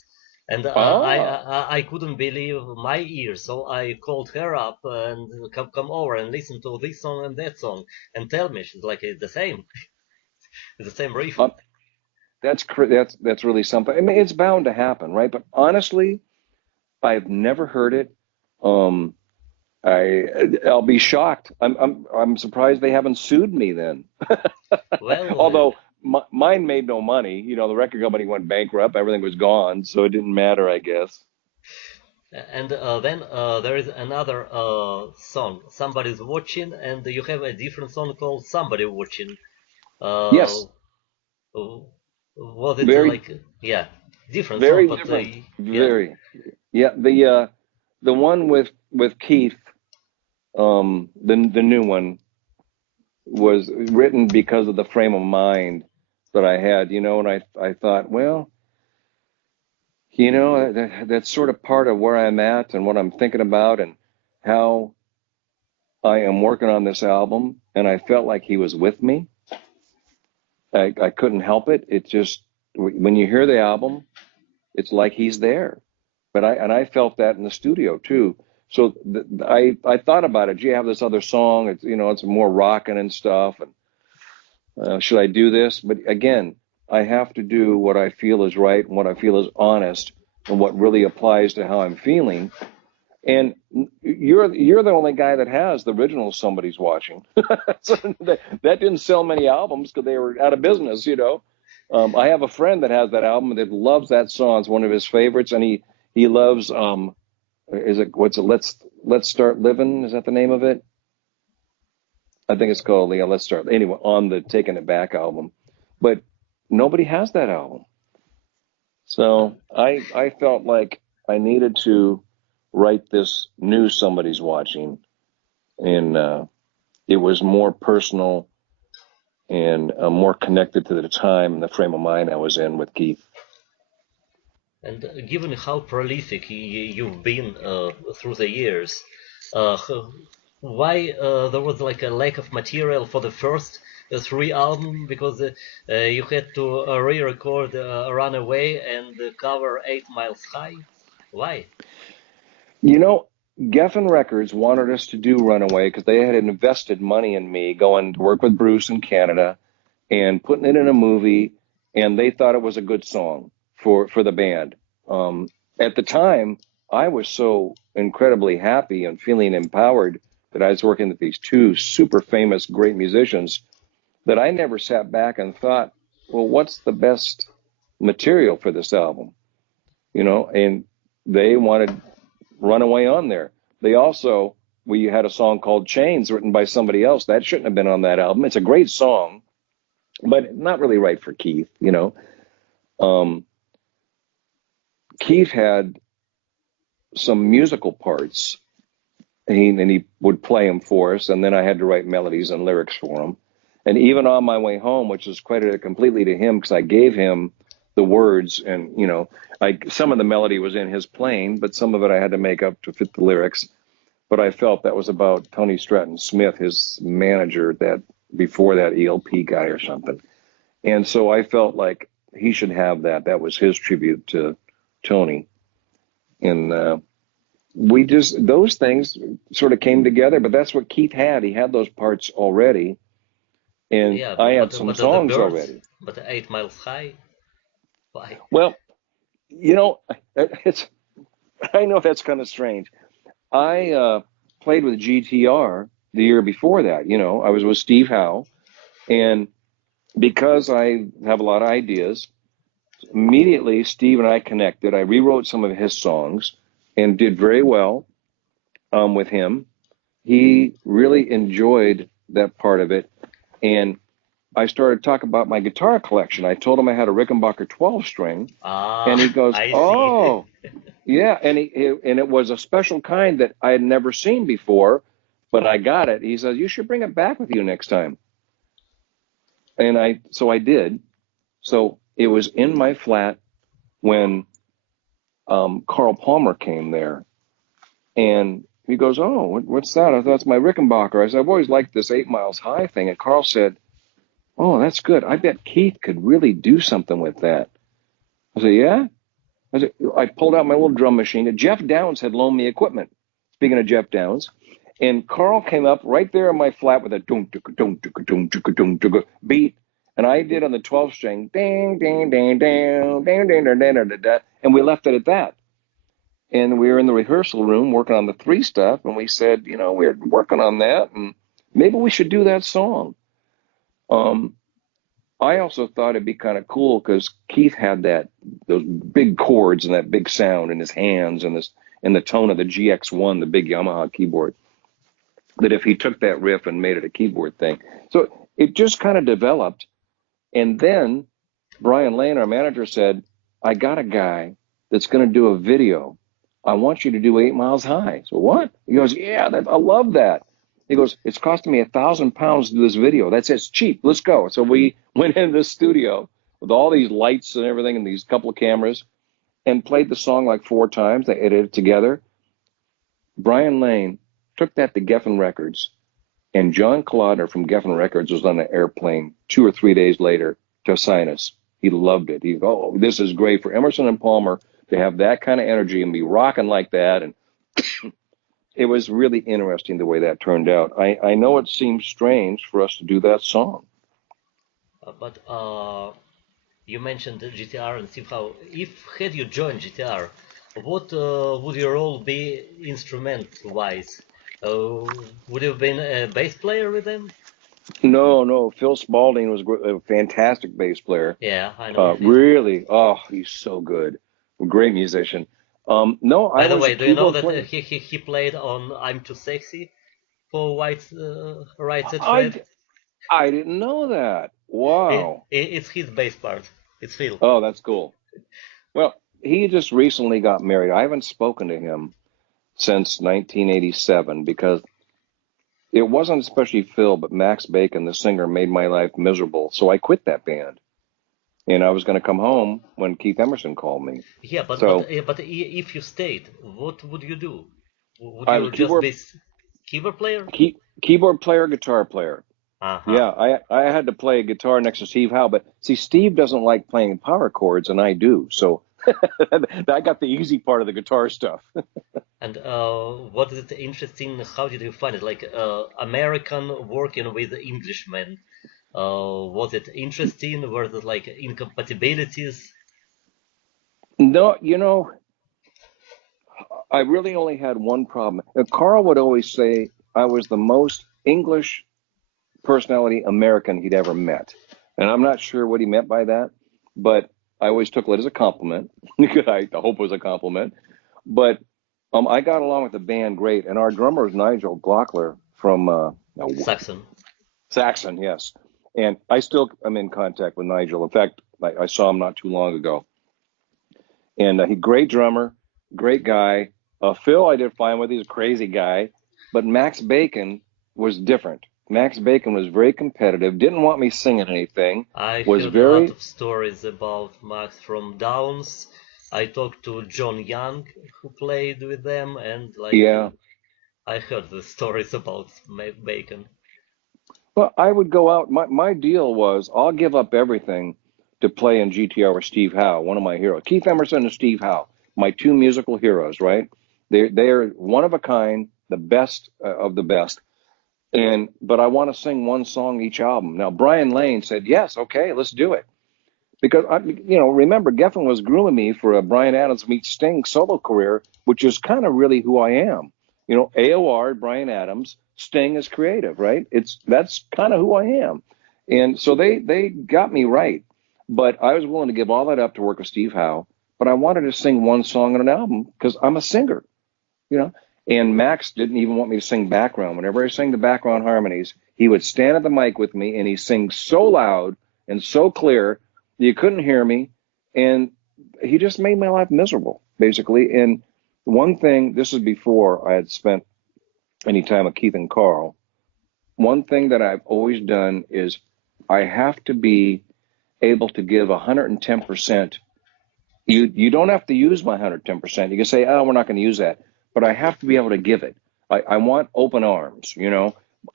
and ah I couldn't believe my ears, so I called her up and come over and listen to this song and that song and tell me she's like it's the same, it's the same riff. uh, that's really something. I mean, it's bound to happen, right? But honestly, I've never heard it. Um, I'll be shocked. I'm surprised they haven't sued me then. Well, Although mine made no money. You know, the record company went bankrupt. Everything was gone, so it didn't matter, I guess. and then there is another song, Somebody's Watching, and you have a different song called Somebody Watching. Uh, Yes, was it very, like, yeah, different song, very but different. yeah. Very. Yeah, the one with Keith, the new one was written because of the frame of mind that I had, you know, and I thought, well, you know, that's sort of part of where I'm at and what I'm thinking about and how I am working on this album. And I felt like he was with me. I couldn't help it. It just, when you hear the album, it's like he's there. But I felt that in the studio too. So I thought about it. Gee, I have this other song. It's, you know, it's more rocking and stuff. And should I do this? But again, I have to do what I feel is right and what I feel is honest and what really applies to how I'm feeling. And you're the only guy that has the original Somebody's Watching. So that didn't sell many albums because they were out of business, you know. I have a friend that has that album that loves that song. It's one of his favorites, and he loves is it what's it? Let's Start Living. Is that the name of it? I think it's called yeah. Let's Start anyway on the Taking It Back album, but nobody has that album. Uh, So I felt like I needed to write this news somebody's watching, and it was more personal and more connected to the time and the frame of mind I was in with Keith. And given how prolific you've been through the years, why there was like a lack of material for the first three albums? Because you had to re-record "Runaway" and cover "8 Miles High." Why? You know, Geffen Records wanted us to do Runaway because they had invested money in me going to work with Bruce in Canada and putting it in a movie, and they thought it was a good song for the band. At the time, I was so incredibly happy and feeling empowered that I was working with these two super famous, great musicians that I never sat back and thought, well, what's the best material for this album? You know, and they wanted Runaway on there. They also, we had a song called Chains written by somebody else. That shouldn't have been on that album. It's a great song, but not really right for Keith, you know. Um, Keith had some musical parts, and he would play them for us, and then I had to write melodies and lyrics for him. And even on my way home, which is credited completely to him because I gave him the words, and you know, some of the melody was in his playing, but some of it I had to make up to fit the lyrics. But I felt that was about Tony Stratton Smith, his manager, that before that ELP guy or something. And so I felt like he should have that. That was his tribute to Tony. And we just, those things sort of came together, but that's what Keith had. He had those parts already. And Yeah, I had some but the songs birds, already. but 8 Miles High. Why? Well, you know, it's, I know that's kind of strange. I played with GTR the year before that. You know, I was with Steve Howe. And because I have a lot of ideas, immediately Steve and I connected. I rewrote some of his songs and did very well with him. He really enjoyed that part of it. And I started talking about my guitar collection. I told him I had a Rickenbacker 12 string, and he Ah, goes, I see. "Oh, yeah." And it was a special kind that I had never seen before, but I got it. He says, "You should bring it back with you next time." And so I did. So it was in my flat when Carl Palmer came there, and he goes, "Oh, what's that?" I thought it's my Rickenbacker. I said, "I've always liked this 8 Miles High thing." And Carl said, "Oh, that's good. I bet Keith could really do something with that." I said, "Yeah." I pulled out my little drum machine. Jeff Downs had loaned me equipment. Speaking of Jeff Downs, and Carl came up right there in my flat with a dum dum dum dum dum beat, and I did on the 12 string, ding ding ding ding ding ding ding ding ding, and we left it at that. And we were in the rehearsal room working on the three stuff, and we said, you know, we're working on that, and maybe we should do that song. Um, I also thought it'd be kind of cool because Keith had those big chords and that big sound in his hands and the tone of the GX1, the big Yamaha keyboard. That if he took that riff and made it a keyboard thing, so it just kind of developed. And then Brian Lane, our manager, said, "I got a guy that's going to do a video. I want you to do 8 Miles High." So what? He goes, "Yeah, I love that." He goes, "It's costing me £1,000 to do this video. That's It's cheap. Let's go." So we went into the studio with all these lights and everything and these couple of cameras and played the song like 4 times. They edited it together. Brian Lane took that to Geffen Records, and John Kalodner from Geffen Records was on an airplane 2 or 3 days later to sign us. He loved it. He goes, "Oh, this is great for Emerson and Palmer to have that kind of energy and be rocking like that." And it was really interesting the way that turned out. I know it seems strange for us to do that song. But you mentioned GTR and Steve Howe. If had you joined GTR, what would your role be instrument-wise? Would you have been a bass player with them? No, no, Phil Spalding was a fantastic bass player. Yeah, I know Phil. Really, oh, he's so good. Great musician. No, I By the was a way, do you know keyboard that player. he played on "I'm Too Sexy" for White Right Set I, Fred? I didn't know that. Wow. It's his bass part. It's Phil. Oh, that's cool. Well, he just recently got married. I haven't spoken to him since 1987 because it wasn't especially Phil, but Max Bacon, the singer, made my life miserable. So I quit that band, and I was going to come home when Keith Emerson called me. Yeah, So if you stayed, what would you do? Would I was you just be keyboard player? keyboard player, guitar player. Uh-huh. Yeah, I had to play guitar next to Steve Howe, but see, Steve doesn't like playing power chords, and I do. So I got the easy part of the guitar stuff. And what is it interesting? How did you find it? Like American working with Englishmen. Was it interesting? Were there like incompatibilities? No, I really only had one problem. Carl would always say I was the most English personality American he'd ever met. And I'm not sure what he meant by that, but I always took it as a compliment. I hope it was a compliment. But I got along with the band great. And our drummer is Nigel Glockler from Saxon. Saxon, yes. And I still am in contact with Nigel. In fact, I saw him not too long ago. And he great drummer, great guy. Phil, I did fine with. He's a crazy guy, but Max Bacon was different. Max Bacon was very competitive. Didn't want me singing anything. I Was heard a lot very of stories about Max from Downs. I talked to John Young, who played with them, and like yeah. I heard the stories about Bacon. Well, I would go out. My deal was I'll give up everything to play in GTR with Steve Howe, one of my heroes. Keith Emerson and Steve Howe, my two musical heroes. Right? They're one of a kind, the best of the best. But I want to sing one song each album. Now Brian Lane said, "Yes, okay, let's do it." Because remember Geffen was grooming me for a Brian Adams meets Sting solo career, which is kind of really who I am. AOR, Brian Adams, Sting is creative, right? That's kind of who I am. And so they got me right. But I was willing to give all that up to work with Steve Howe. But I wanted to sing one song on an album because I'm a singer, you know. And Max didn't even want me to sing background. Whenever I sang the background harmonies, he would stand at the mic with me and he sing so loud and so clear that you couldn't hear me. And he just made my life miserable, basically. And one thing, this is before I had spent any time with Keith and Carl. One thing that I've always done is I have to be able to give 110%. You don't have to use my 110%. You can say, oh, we're not going to use that, but I have to be able to give it. I want open arms,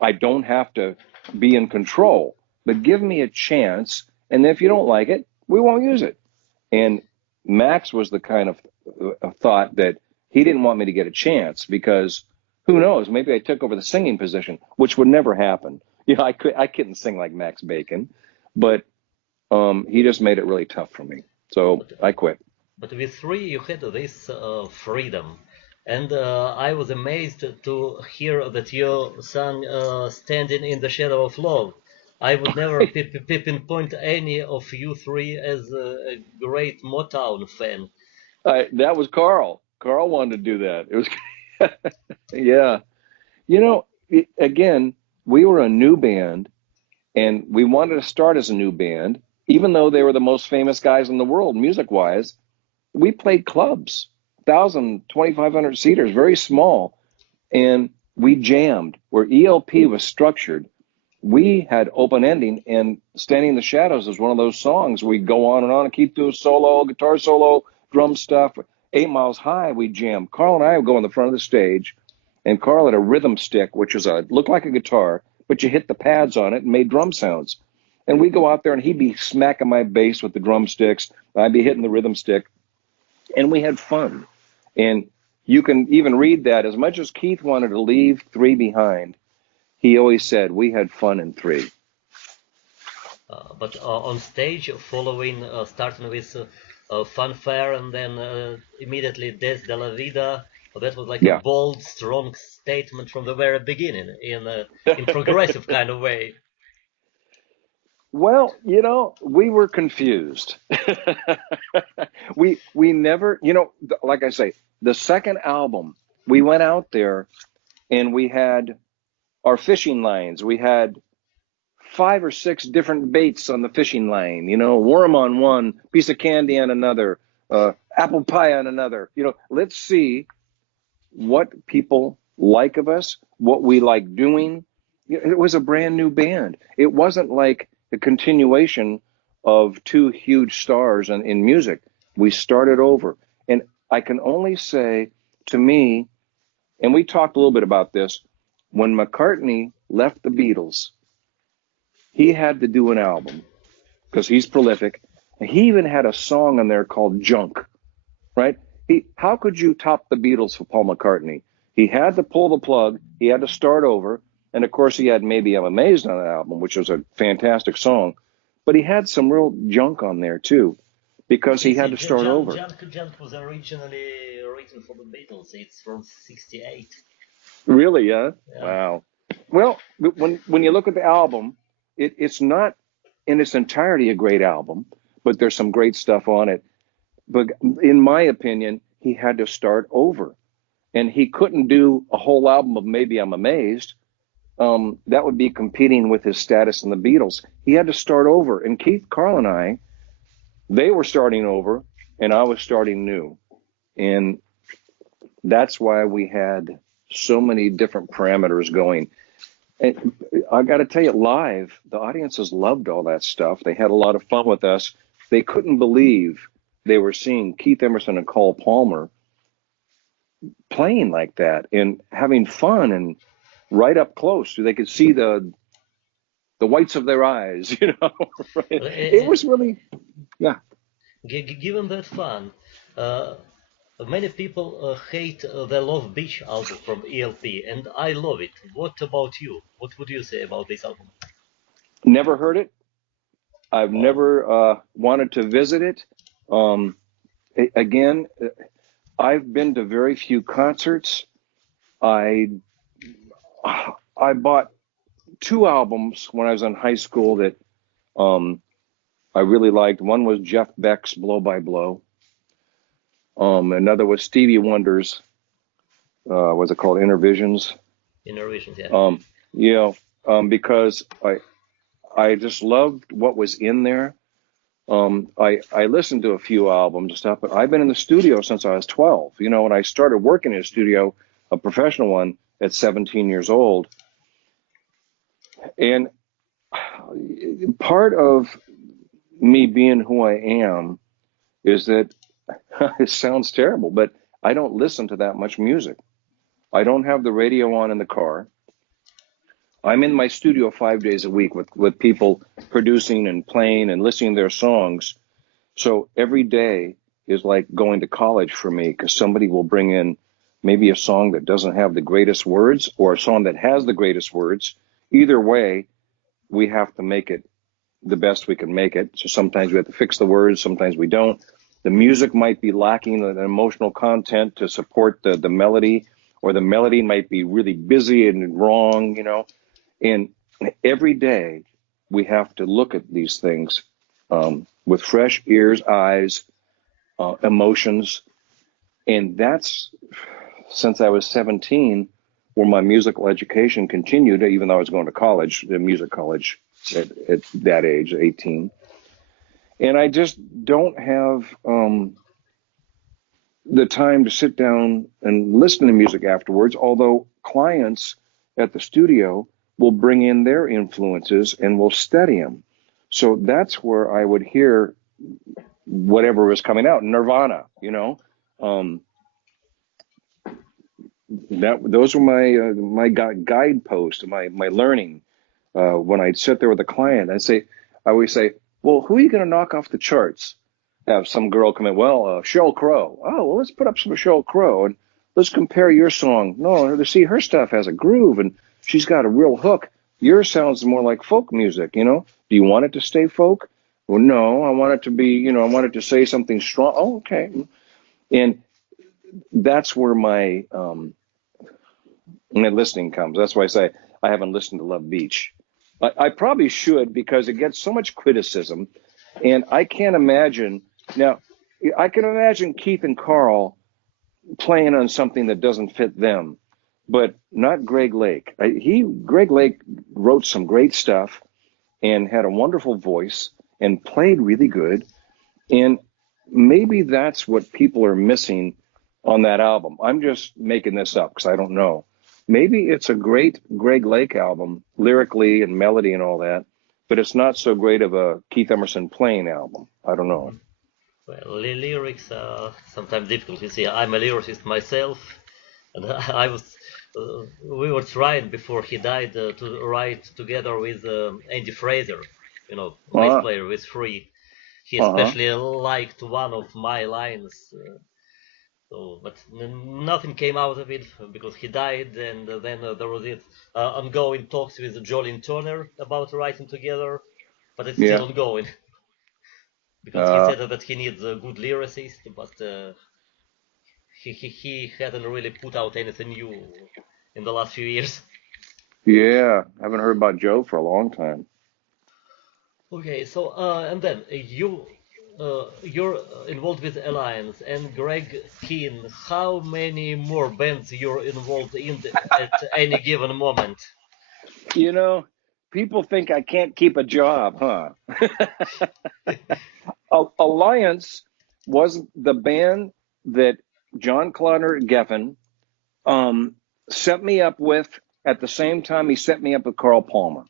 I don't have to be in control, but give me a chance. And if you don't like it, we won't use it. And Max was the kind of thought that he didn't want me to get a chance because who knows, maybe I took over the singing position, which would never happen. I couldn't sing like Max Bacon, but he just made it really tough for me. So But I quit. but with three you had this freedom, and I was amazed to hear that you sang "Standing in the Shadow of Love." I would never pinpoint any of you three as a great Motown fan. That was Carl. Carl wanted to do that. It was, yeah. Again, we were a new band and we wanted to start as a new band, even though they were the most famous guys in the world, music wise. We played clubs, 1,000, 2,500 seaters, very small. And we jammed where ELP was structured. We had open ending, and Standing in the Shadows is one of those songs we go on and keep doing solo, guitar solo, drum stuff. 8 Miles High, we jammed. Carl and I would go in the front of the stage, and Carl had a rhythm stick, which is looked like a guitar, but you hit the pads on it and made drum sounds. And we'd go out there, and he'd be smacking my bass with the drumsticks. I'd be hitting the rhythm stick, and we had fun. And you can even read that. As much as Keith wanted to leave three behind, he always said, we had fun in three. But on stage, following, starting with fanfare and then immediately Des de la Vida, that was like a Yeah. bold, strong statement from the very beginning in progressive kind of way. Well, we were confused. We never, like I say, the second album, we went out there and we had our fishing lines. We had 5 or 6 different baits on the fishing line, worm on one, piece of candy on another, apple pie on another. Let's see what people like of us, what we like doing. It was a brand new band. It wasn't like the continuation of two huge stars in music. We started over. And I can only say, to me, and we talked a little bit about this, when McCartney left the Beatles, he had to do an album because he's prolific. And he even had a song on there called Junk, right? How could you top the Beatles for Paul McCartney? He had to pull the plug. He had to start over. And of course, he had Maybe I'm Amazed on that album, which was a fantastic song. But he had some real junk on there too, because he had to start over. Junk was originally written for the Beatles. It's from '68. Really? Yeah. Yeah. Wow. Well, when you look at the album, it's not in its entirety a great album, but there's some great stuff on it. But in my opinion, he had to start over, and he couldn't do a whole album of Maybe I'm Amazed. That would be competing with his status in the Beatles. He had to start over, and Keith, Carl, and I, they were starting over, and I was starting new, and that's why we had so many different parameters going. And I got to tell you, live, the audiences loved all that stuff. They had a lot of fun with us. They couldn't believe they were seeing Keith Emerson and Cole Palmer playing like that and having fun and right up close. They could see the whites of their eyes, Right? It was really, yeah. Given that fun, many people hate the Love Beach album from ELP, and I love it. What about you? What would you say about this album? Never heard it. I've never wanted to visit it. Again, I've been to very few concerts. I bought 2 albums when I was in high school that I really liked. One was Jeff Beck's Blow by Blow. Another was Stevie Wonder's, what's it called? Inner Visions. Inner Visions, yeah. Because I just loved what was in there. I listened to a few albums and stuff, but I've been in the studio since I was 12, and I started working in a studio, a professional one, at 17 years old. And part of me being who I am is that it sounds terrible, but I don't listen to that much music. I don't have the radio on in the car. I'm in my studio 5 days a week with people producing and playing and listening to their songs. So every day is like going to college for me, because somebody will bring in maybe a song that doesn't have the greatest words or a song that has the greatest words. Either way, we have to make it the best we can make it. So sometimes we have to fix the words, sometimes we don't. The music might be lacking an emotional content to support the melody, or the melody might be really busy and wrong, And every day we have to look at these things with fresh ears, eyes, emotions. And that's, since I was 17, where my musical education continued, even though I was going to college, the music college at that age, 18. And I just don't have the time to sit down and listen to music afterwards, although clients at the studio will bring in their influences and will study them. So that's where I would hear whatever was coming out. Nirvana, those were my guideposts, my learning. When I'd sit there with a client, I always say, well, who are you going to knock off the charts? Have some girl come in, Sheryl Crow. Oh, well, let's put up some Sheryl Crow and let's compare your song. No, see, her stuff has a groove and she's got a real hook. Yours sounds more like folk music, Do you want it to stay folk? Well, no, I want it to be, I want it to say something strong. Oh, okay. And that's where my listening comes. That's why I say I haven't listened to Love Beach. I probably should, because it gets so much criticism, and I can't imagine. Now, I can imagine Keith and Carl playing on something that doesn't fit them, but not Greg Lake. Greg Lake wrote some great stuff and had a wonderful voice and played really good. And maybe that's what people are missing on that album. I'm just making this up because I don't know. Maybe it's a great Greg Lake album, lyrically and melody and all that, but it's not so great of a Keith Emerson playing album. I don't know. Well, lyrics are sometimes difficult. You see, I'm a lyricist myself, and I was. We were trying before he died to write together with Andy Fraser, bass Uh-huh. player with Free. He Uh-huh. especially liked one of my lines, but nothing came out of it because he died, and then there was it ongoing talks with Jolene Turner about writing together, but it's still Yeah. ongoing because he Uh, said that he needs a good lyricist, but he hadn't really put out anything new in the last few years. yeah. I haven't heard about Joe for a long time. Okay, so and then you're involved with Alliance and Greg Keen. How many more bands you're involved in at any given moment? You know, people think I can't keep a job, huh? Alliance was the band that John Clauder Geffen um, set me up with at the same time he set me up with Carl Palmer.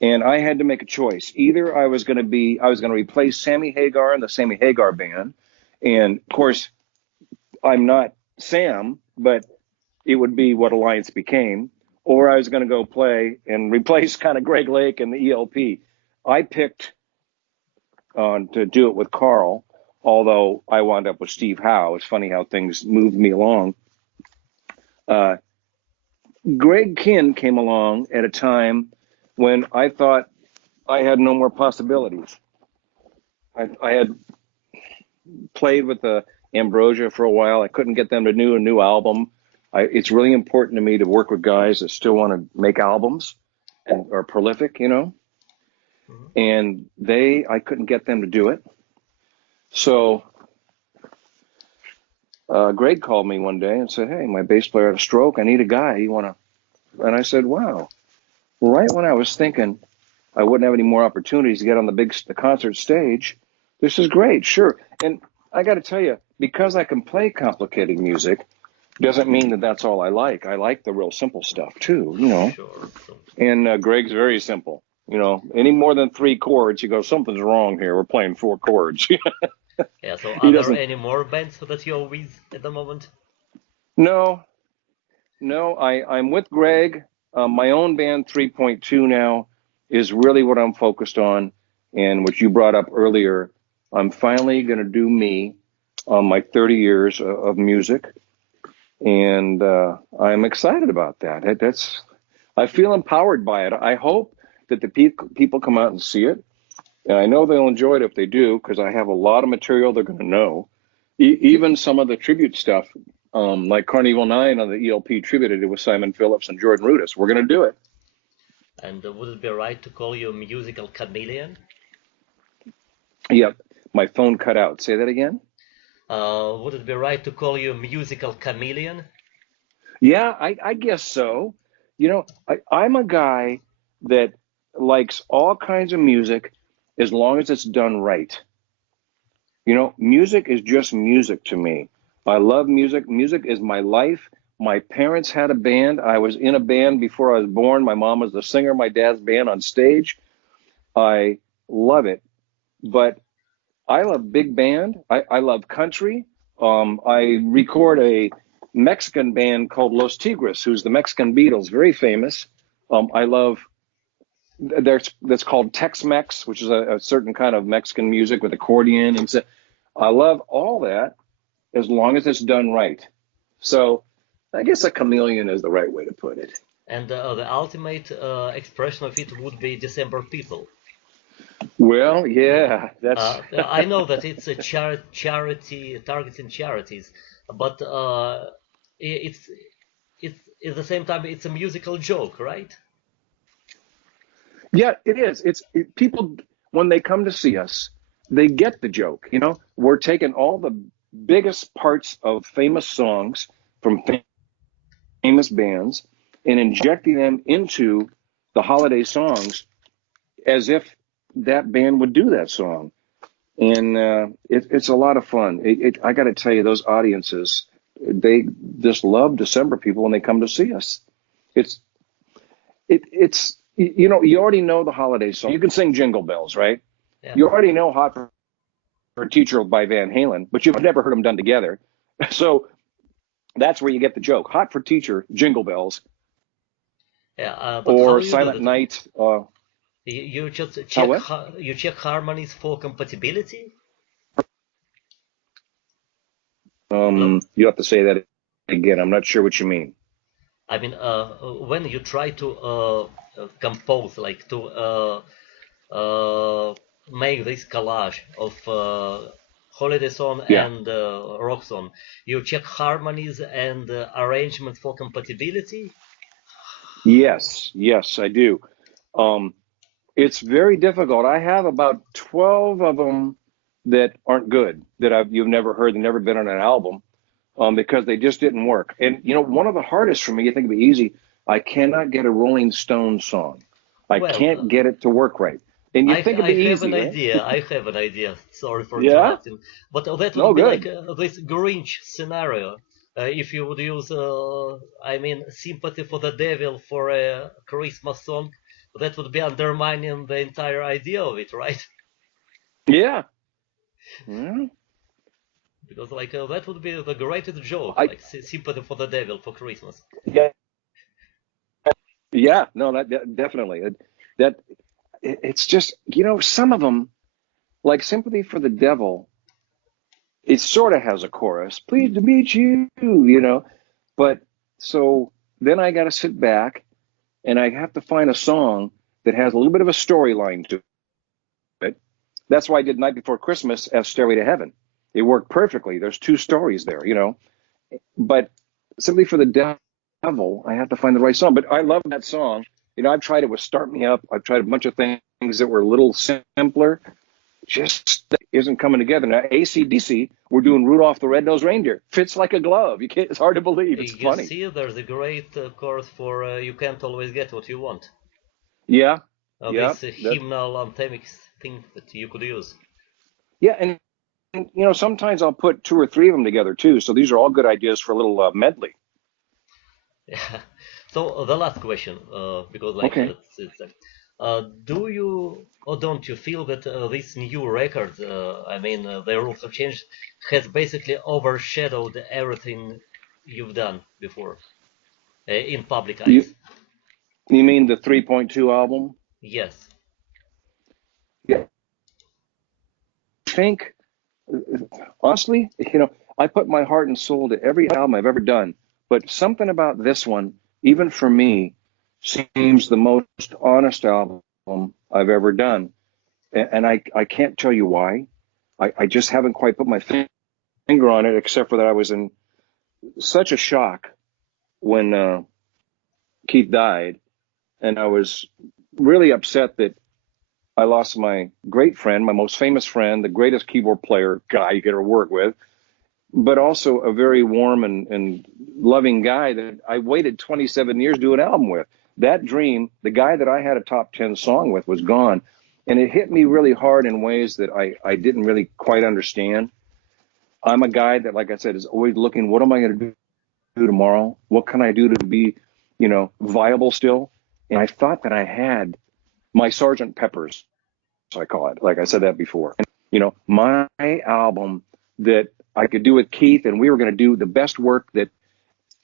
And I had to make a choice. Either I was going to replace Sammy Hagar in the Sammy Hagar band. And of course, I'm not Sam, but it would be what Alliance became. Or I was going to go play and replace kind of Greg Lake and the ELP. I picked to do it with Carl, although I wound up with Steve Howe. It's funny how things moved me along. Uh, Greg Kinn came along at a time when I thought I had no more possibilities. I had played with Ambrosia for a while. I couldn't get them to do a new album. It's really important to me to work with guys that still want to make albums and are prolific, Mhm. And I couldn't get them to do it. So Greg called me one day and said, "Hey, my bass player had a stroke. I need a guy. You want to?" And I said, "Wow." Right when I was thinking I wouldn't have any more opportunities to get on the concert stage, this is great. Sure. And I got to tell you, because I can play complicated music, doesn't mean that that's all I like. I like the real simple stuff too. Sure. So, And Greg's very simple. Any more than three chords, you go, something's wrong here. We're playing four chords. yeah. So, He are there doesn't. any more bands that you're with at the moment? No, no. I'm with Greg. My own band, 3.2 now, is really what I'm focused on. And what you brought up earlier, I'm finally going to do me on my 30 years of music. And I'm excited about that. I feel empowered by it. I hope that the people come out and see it. And I know they'll enjoy it if they do, because I have a lot of material they're going to know. Even some of the tribute stuff, like Carnival 9 on the ELP tribute I did with Simon Phillips and Jordan Rudess. We're going to do it. And would it be right to call you a musical chameleon? Yep. My phone cut out. Say that again? Would it be right to call you a musical chameleon? Yeah, I guess so. I'm a guy that likes all kinds of music as long as it's done right. Music is just music to me. I love music. Music is my life. My parents had a band. I was in a band before I was born. My mom was the singer, my dad's band on stage. I love it. But I love big band. I love country. I record a Mexican band called Los Tigres, who's the Mexican Beatles, very famous. I love that's called Tex-Mex, which is a certain kind of Mexican music with accordion and so. I love all that as long as it's done right. So I guess a chameleon is the right way to put it. And the ultimate expression of it would be December People. Well, yeah, that's I know that it's a charity targeting charities, but it's it's at the same time it's a musical joke, right? yeah, it is. People when they come to see us, they get the joke. We're taking all the biggest parts of famous songs from famous bands and injecting them into the holiday songs as if that band would do that song. and it's a lot of fun. I got to tell you, those audiences, they just love December people when they come to see us. It's it's you already know the holiday song. You can sing Jingle Bells, right? Yeah. You already know Hot for a Teacher by Van Halen, but you've never heard them done together. So that's where you get the joke. Hot for Teacher, Jingle Bells, Yeah. But how or you do Silent that? Night. You just How check what? you check harmonies for compatibility? Hello? You have to say that again. I'm not sure what you mean. I mean, when you try to compose, like to make this collage of holiday song Yeah. and rock song, you check harmonies and arrangement for compatibility. Yes. Yes, I do. Um, it's very difficult. I have about 12 of them that aren't good that you've never heard, they've never been on an album, because they just didn't work. And one of the hardest for me, you think it'd be easy, I cannot get a Rolling Stones song. I Well, can't get it to work right. And you think it'd I be have an easy, right? idea. I have an idea. Sorry for Yeah? interrupting, but that No, would be like good. this Grinch scenario. If you would use, I mean, sympathy for the devil for a Christmas song, that would be undermining the entire idea of it, right? Yeah. Well, Because like that would be the greatest joke, I like sympathy for the devil for Christmas. yeah, yeah, no, that definitely. That it's just, some of them, like Sympathy for the Devil, it sort of has a chorus, pleased to meet you. But so then I got to sit back and I have to find a song that has a little bit of a storyline to it. That's why I did Night Before Christmas as Stairway to Heaven. It worked perfectly. There's two stories there. But Simply for the Devil, I have to find the right song. But I love that song. I've tried it with Start Me Up. I've tried a bunch of things that were a little simpler. Just isn't coming together. Now, AC/DC, we're doing Rudolph the Red-Nosed Reindeer. Fits like a glove. You can't, it's hard to believe. It's You funny. see, there's a great chorus for "You Can't Always Get What You Want." Yeah, yeah, This hymnal anthemic thing that you could use. yeah. And sometimes I'll put two or three of them together too. So these are all good ideas for a little medley. Yeah. So the last question, because like Okay. do you or don't you feel that this new record, I mean, the rules of change, has basically overshadowed everything you've done before in public You eyes? you mean the 3.2 album? Yes. Yeah. I think honestly, I put my heart and soul to every album I've ever done, but something about this one, even for me, seems the most honest album I've ever done. And I can't tell you why. I just haven't quite put my finger on it, except for that I was in such a shock when Keith died, and I was really upset that I lost my great friend, my most famous friend, the greatest keyboard player guy you could ever work with, but also a very warm and loving guy that I waited 27 years to do an album with. That dream, the guy that I had a top 10 song with, was gone. And it hit me really hard in ways that I didn't really quite understand. I'm a guy that, like I said, is always looking, what am I going to do tomorrow? What can I do to be, viable still? And I thought that I had my Sergeant Pepper's, I call it. Like I said that before. My album that I could do with Keith, and we were going to do the best work that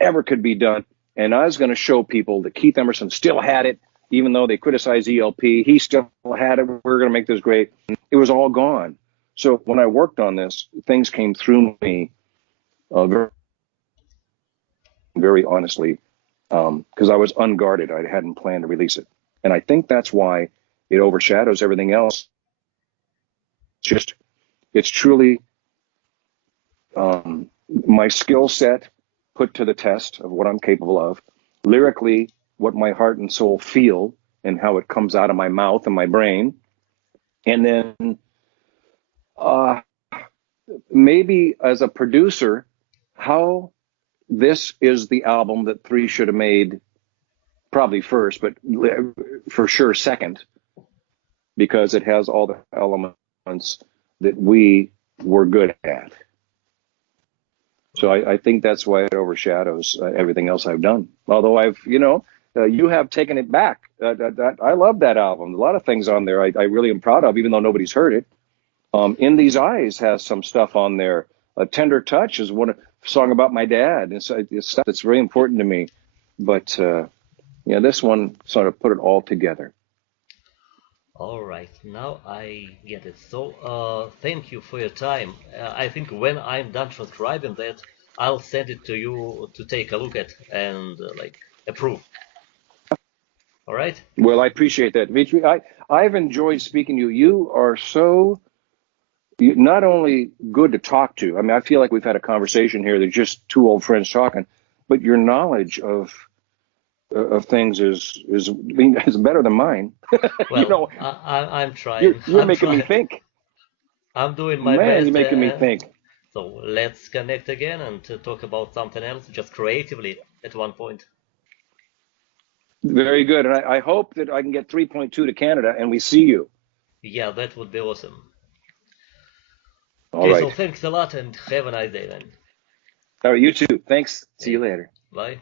ever could be done. And I was going to show people that Keith Emerson still had it, even though they criticized ELP. He still had it. We were going to make this great. It was all gone. So when I worked on this, things came through me very, very honestly, because I was unguarded. I hadn't planned to release it. And I think that's why it overshadows everything else. Just, it's truly my skill set put to the test of what I'm capable of, lyrically, what my heart and soul feel and how it comes out of my mouth and my brain. And then uh, maybe as a producer, how this is the album that Three should have made probably first, but for sure second, because it has all the elements that we were good at. So I think that's why it overshadows everything else I've done. Although you have taken it back. I love that album. A lot of things on there I really am proud of, even though nobody's heard it. In These Eyes has some stuff on there. A Tender Touch is one song about my dad. It's stuff that's very important to me. But this one sort of put it all together. All right, now I get it. So, thank you for your time. I think when I'm done transcribing that, I'll send it to you to take a look at and like approve. All right? Well, I appreciate that, Dmitry. I've enjoyed speaking to you. You are not only good to talk to. I mean, I feel like we've had a conversation here. They're just two old friends talking, but your knowledge of things is better than mine. Well, I'm trying. You're I'm making me trying. think. I'm doing my Man, best. you're making me think. So let's connect again and to talk about something else, just creatively at one point. Very good. And I hope that I can get 3.2 to Canada and we see you. Yeah, that would be awesome. All Okay, so right. thanks a lot and have a nice day then. All right, you too. Thanks. See you Okay, later. bye.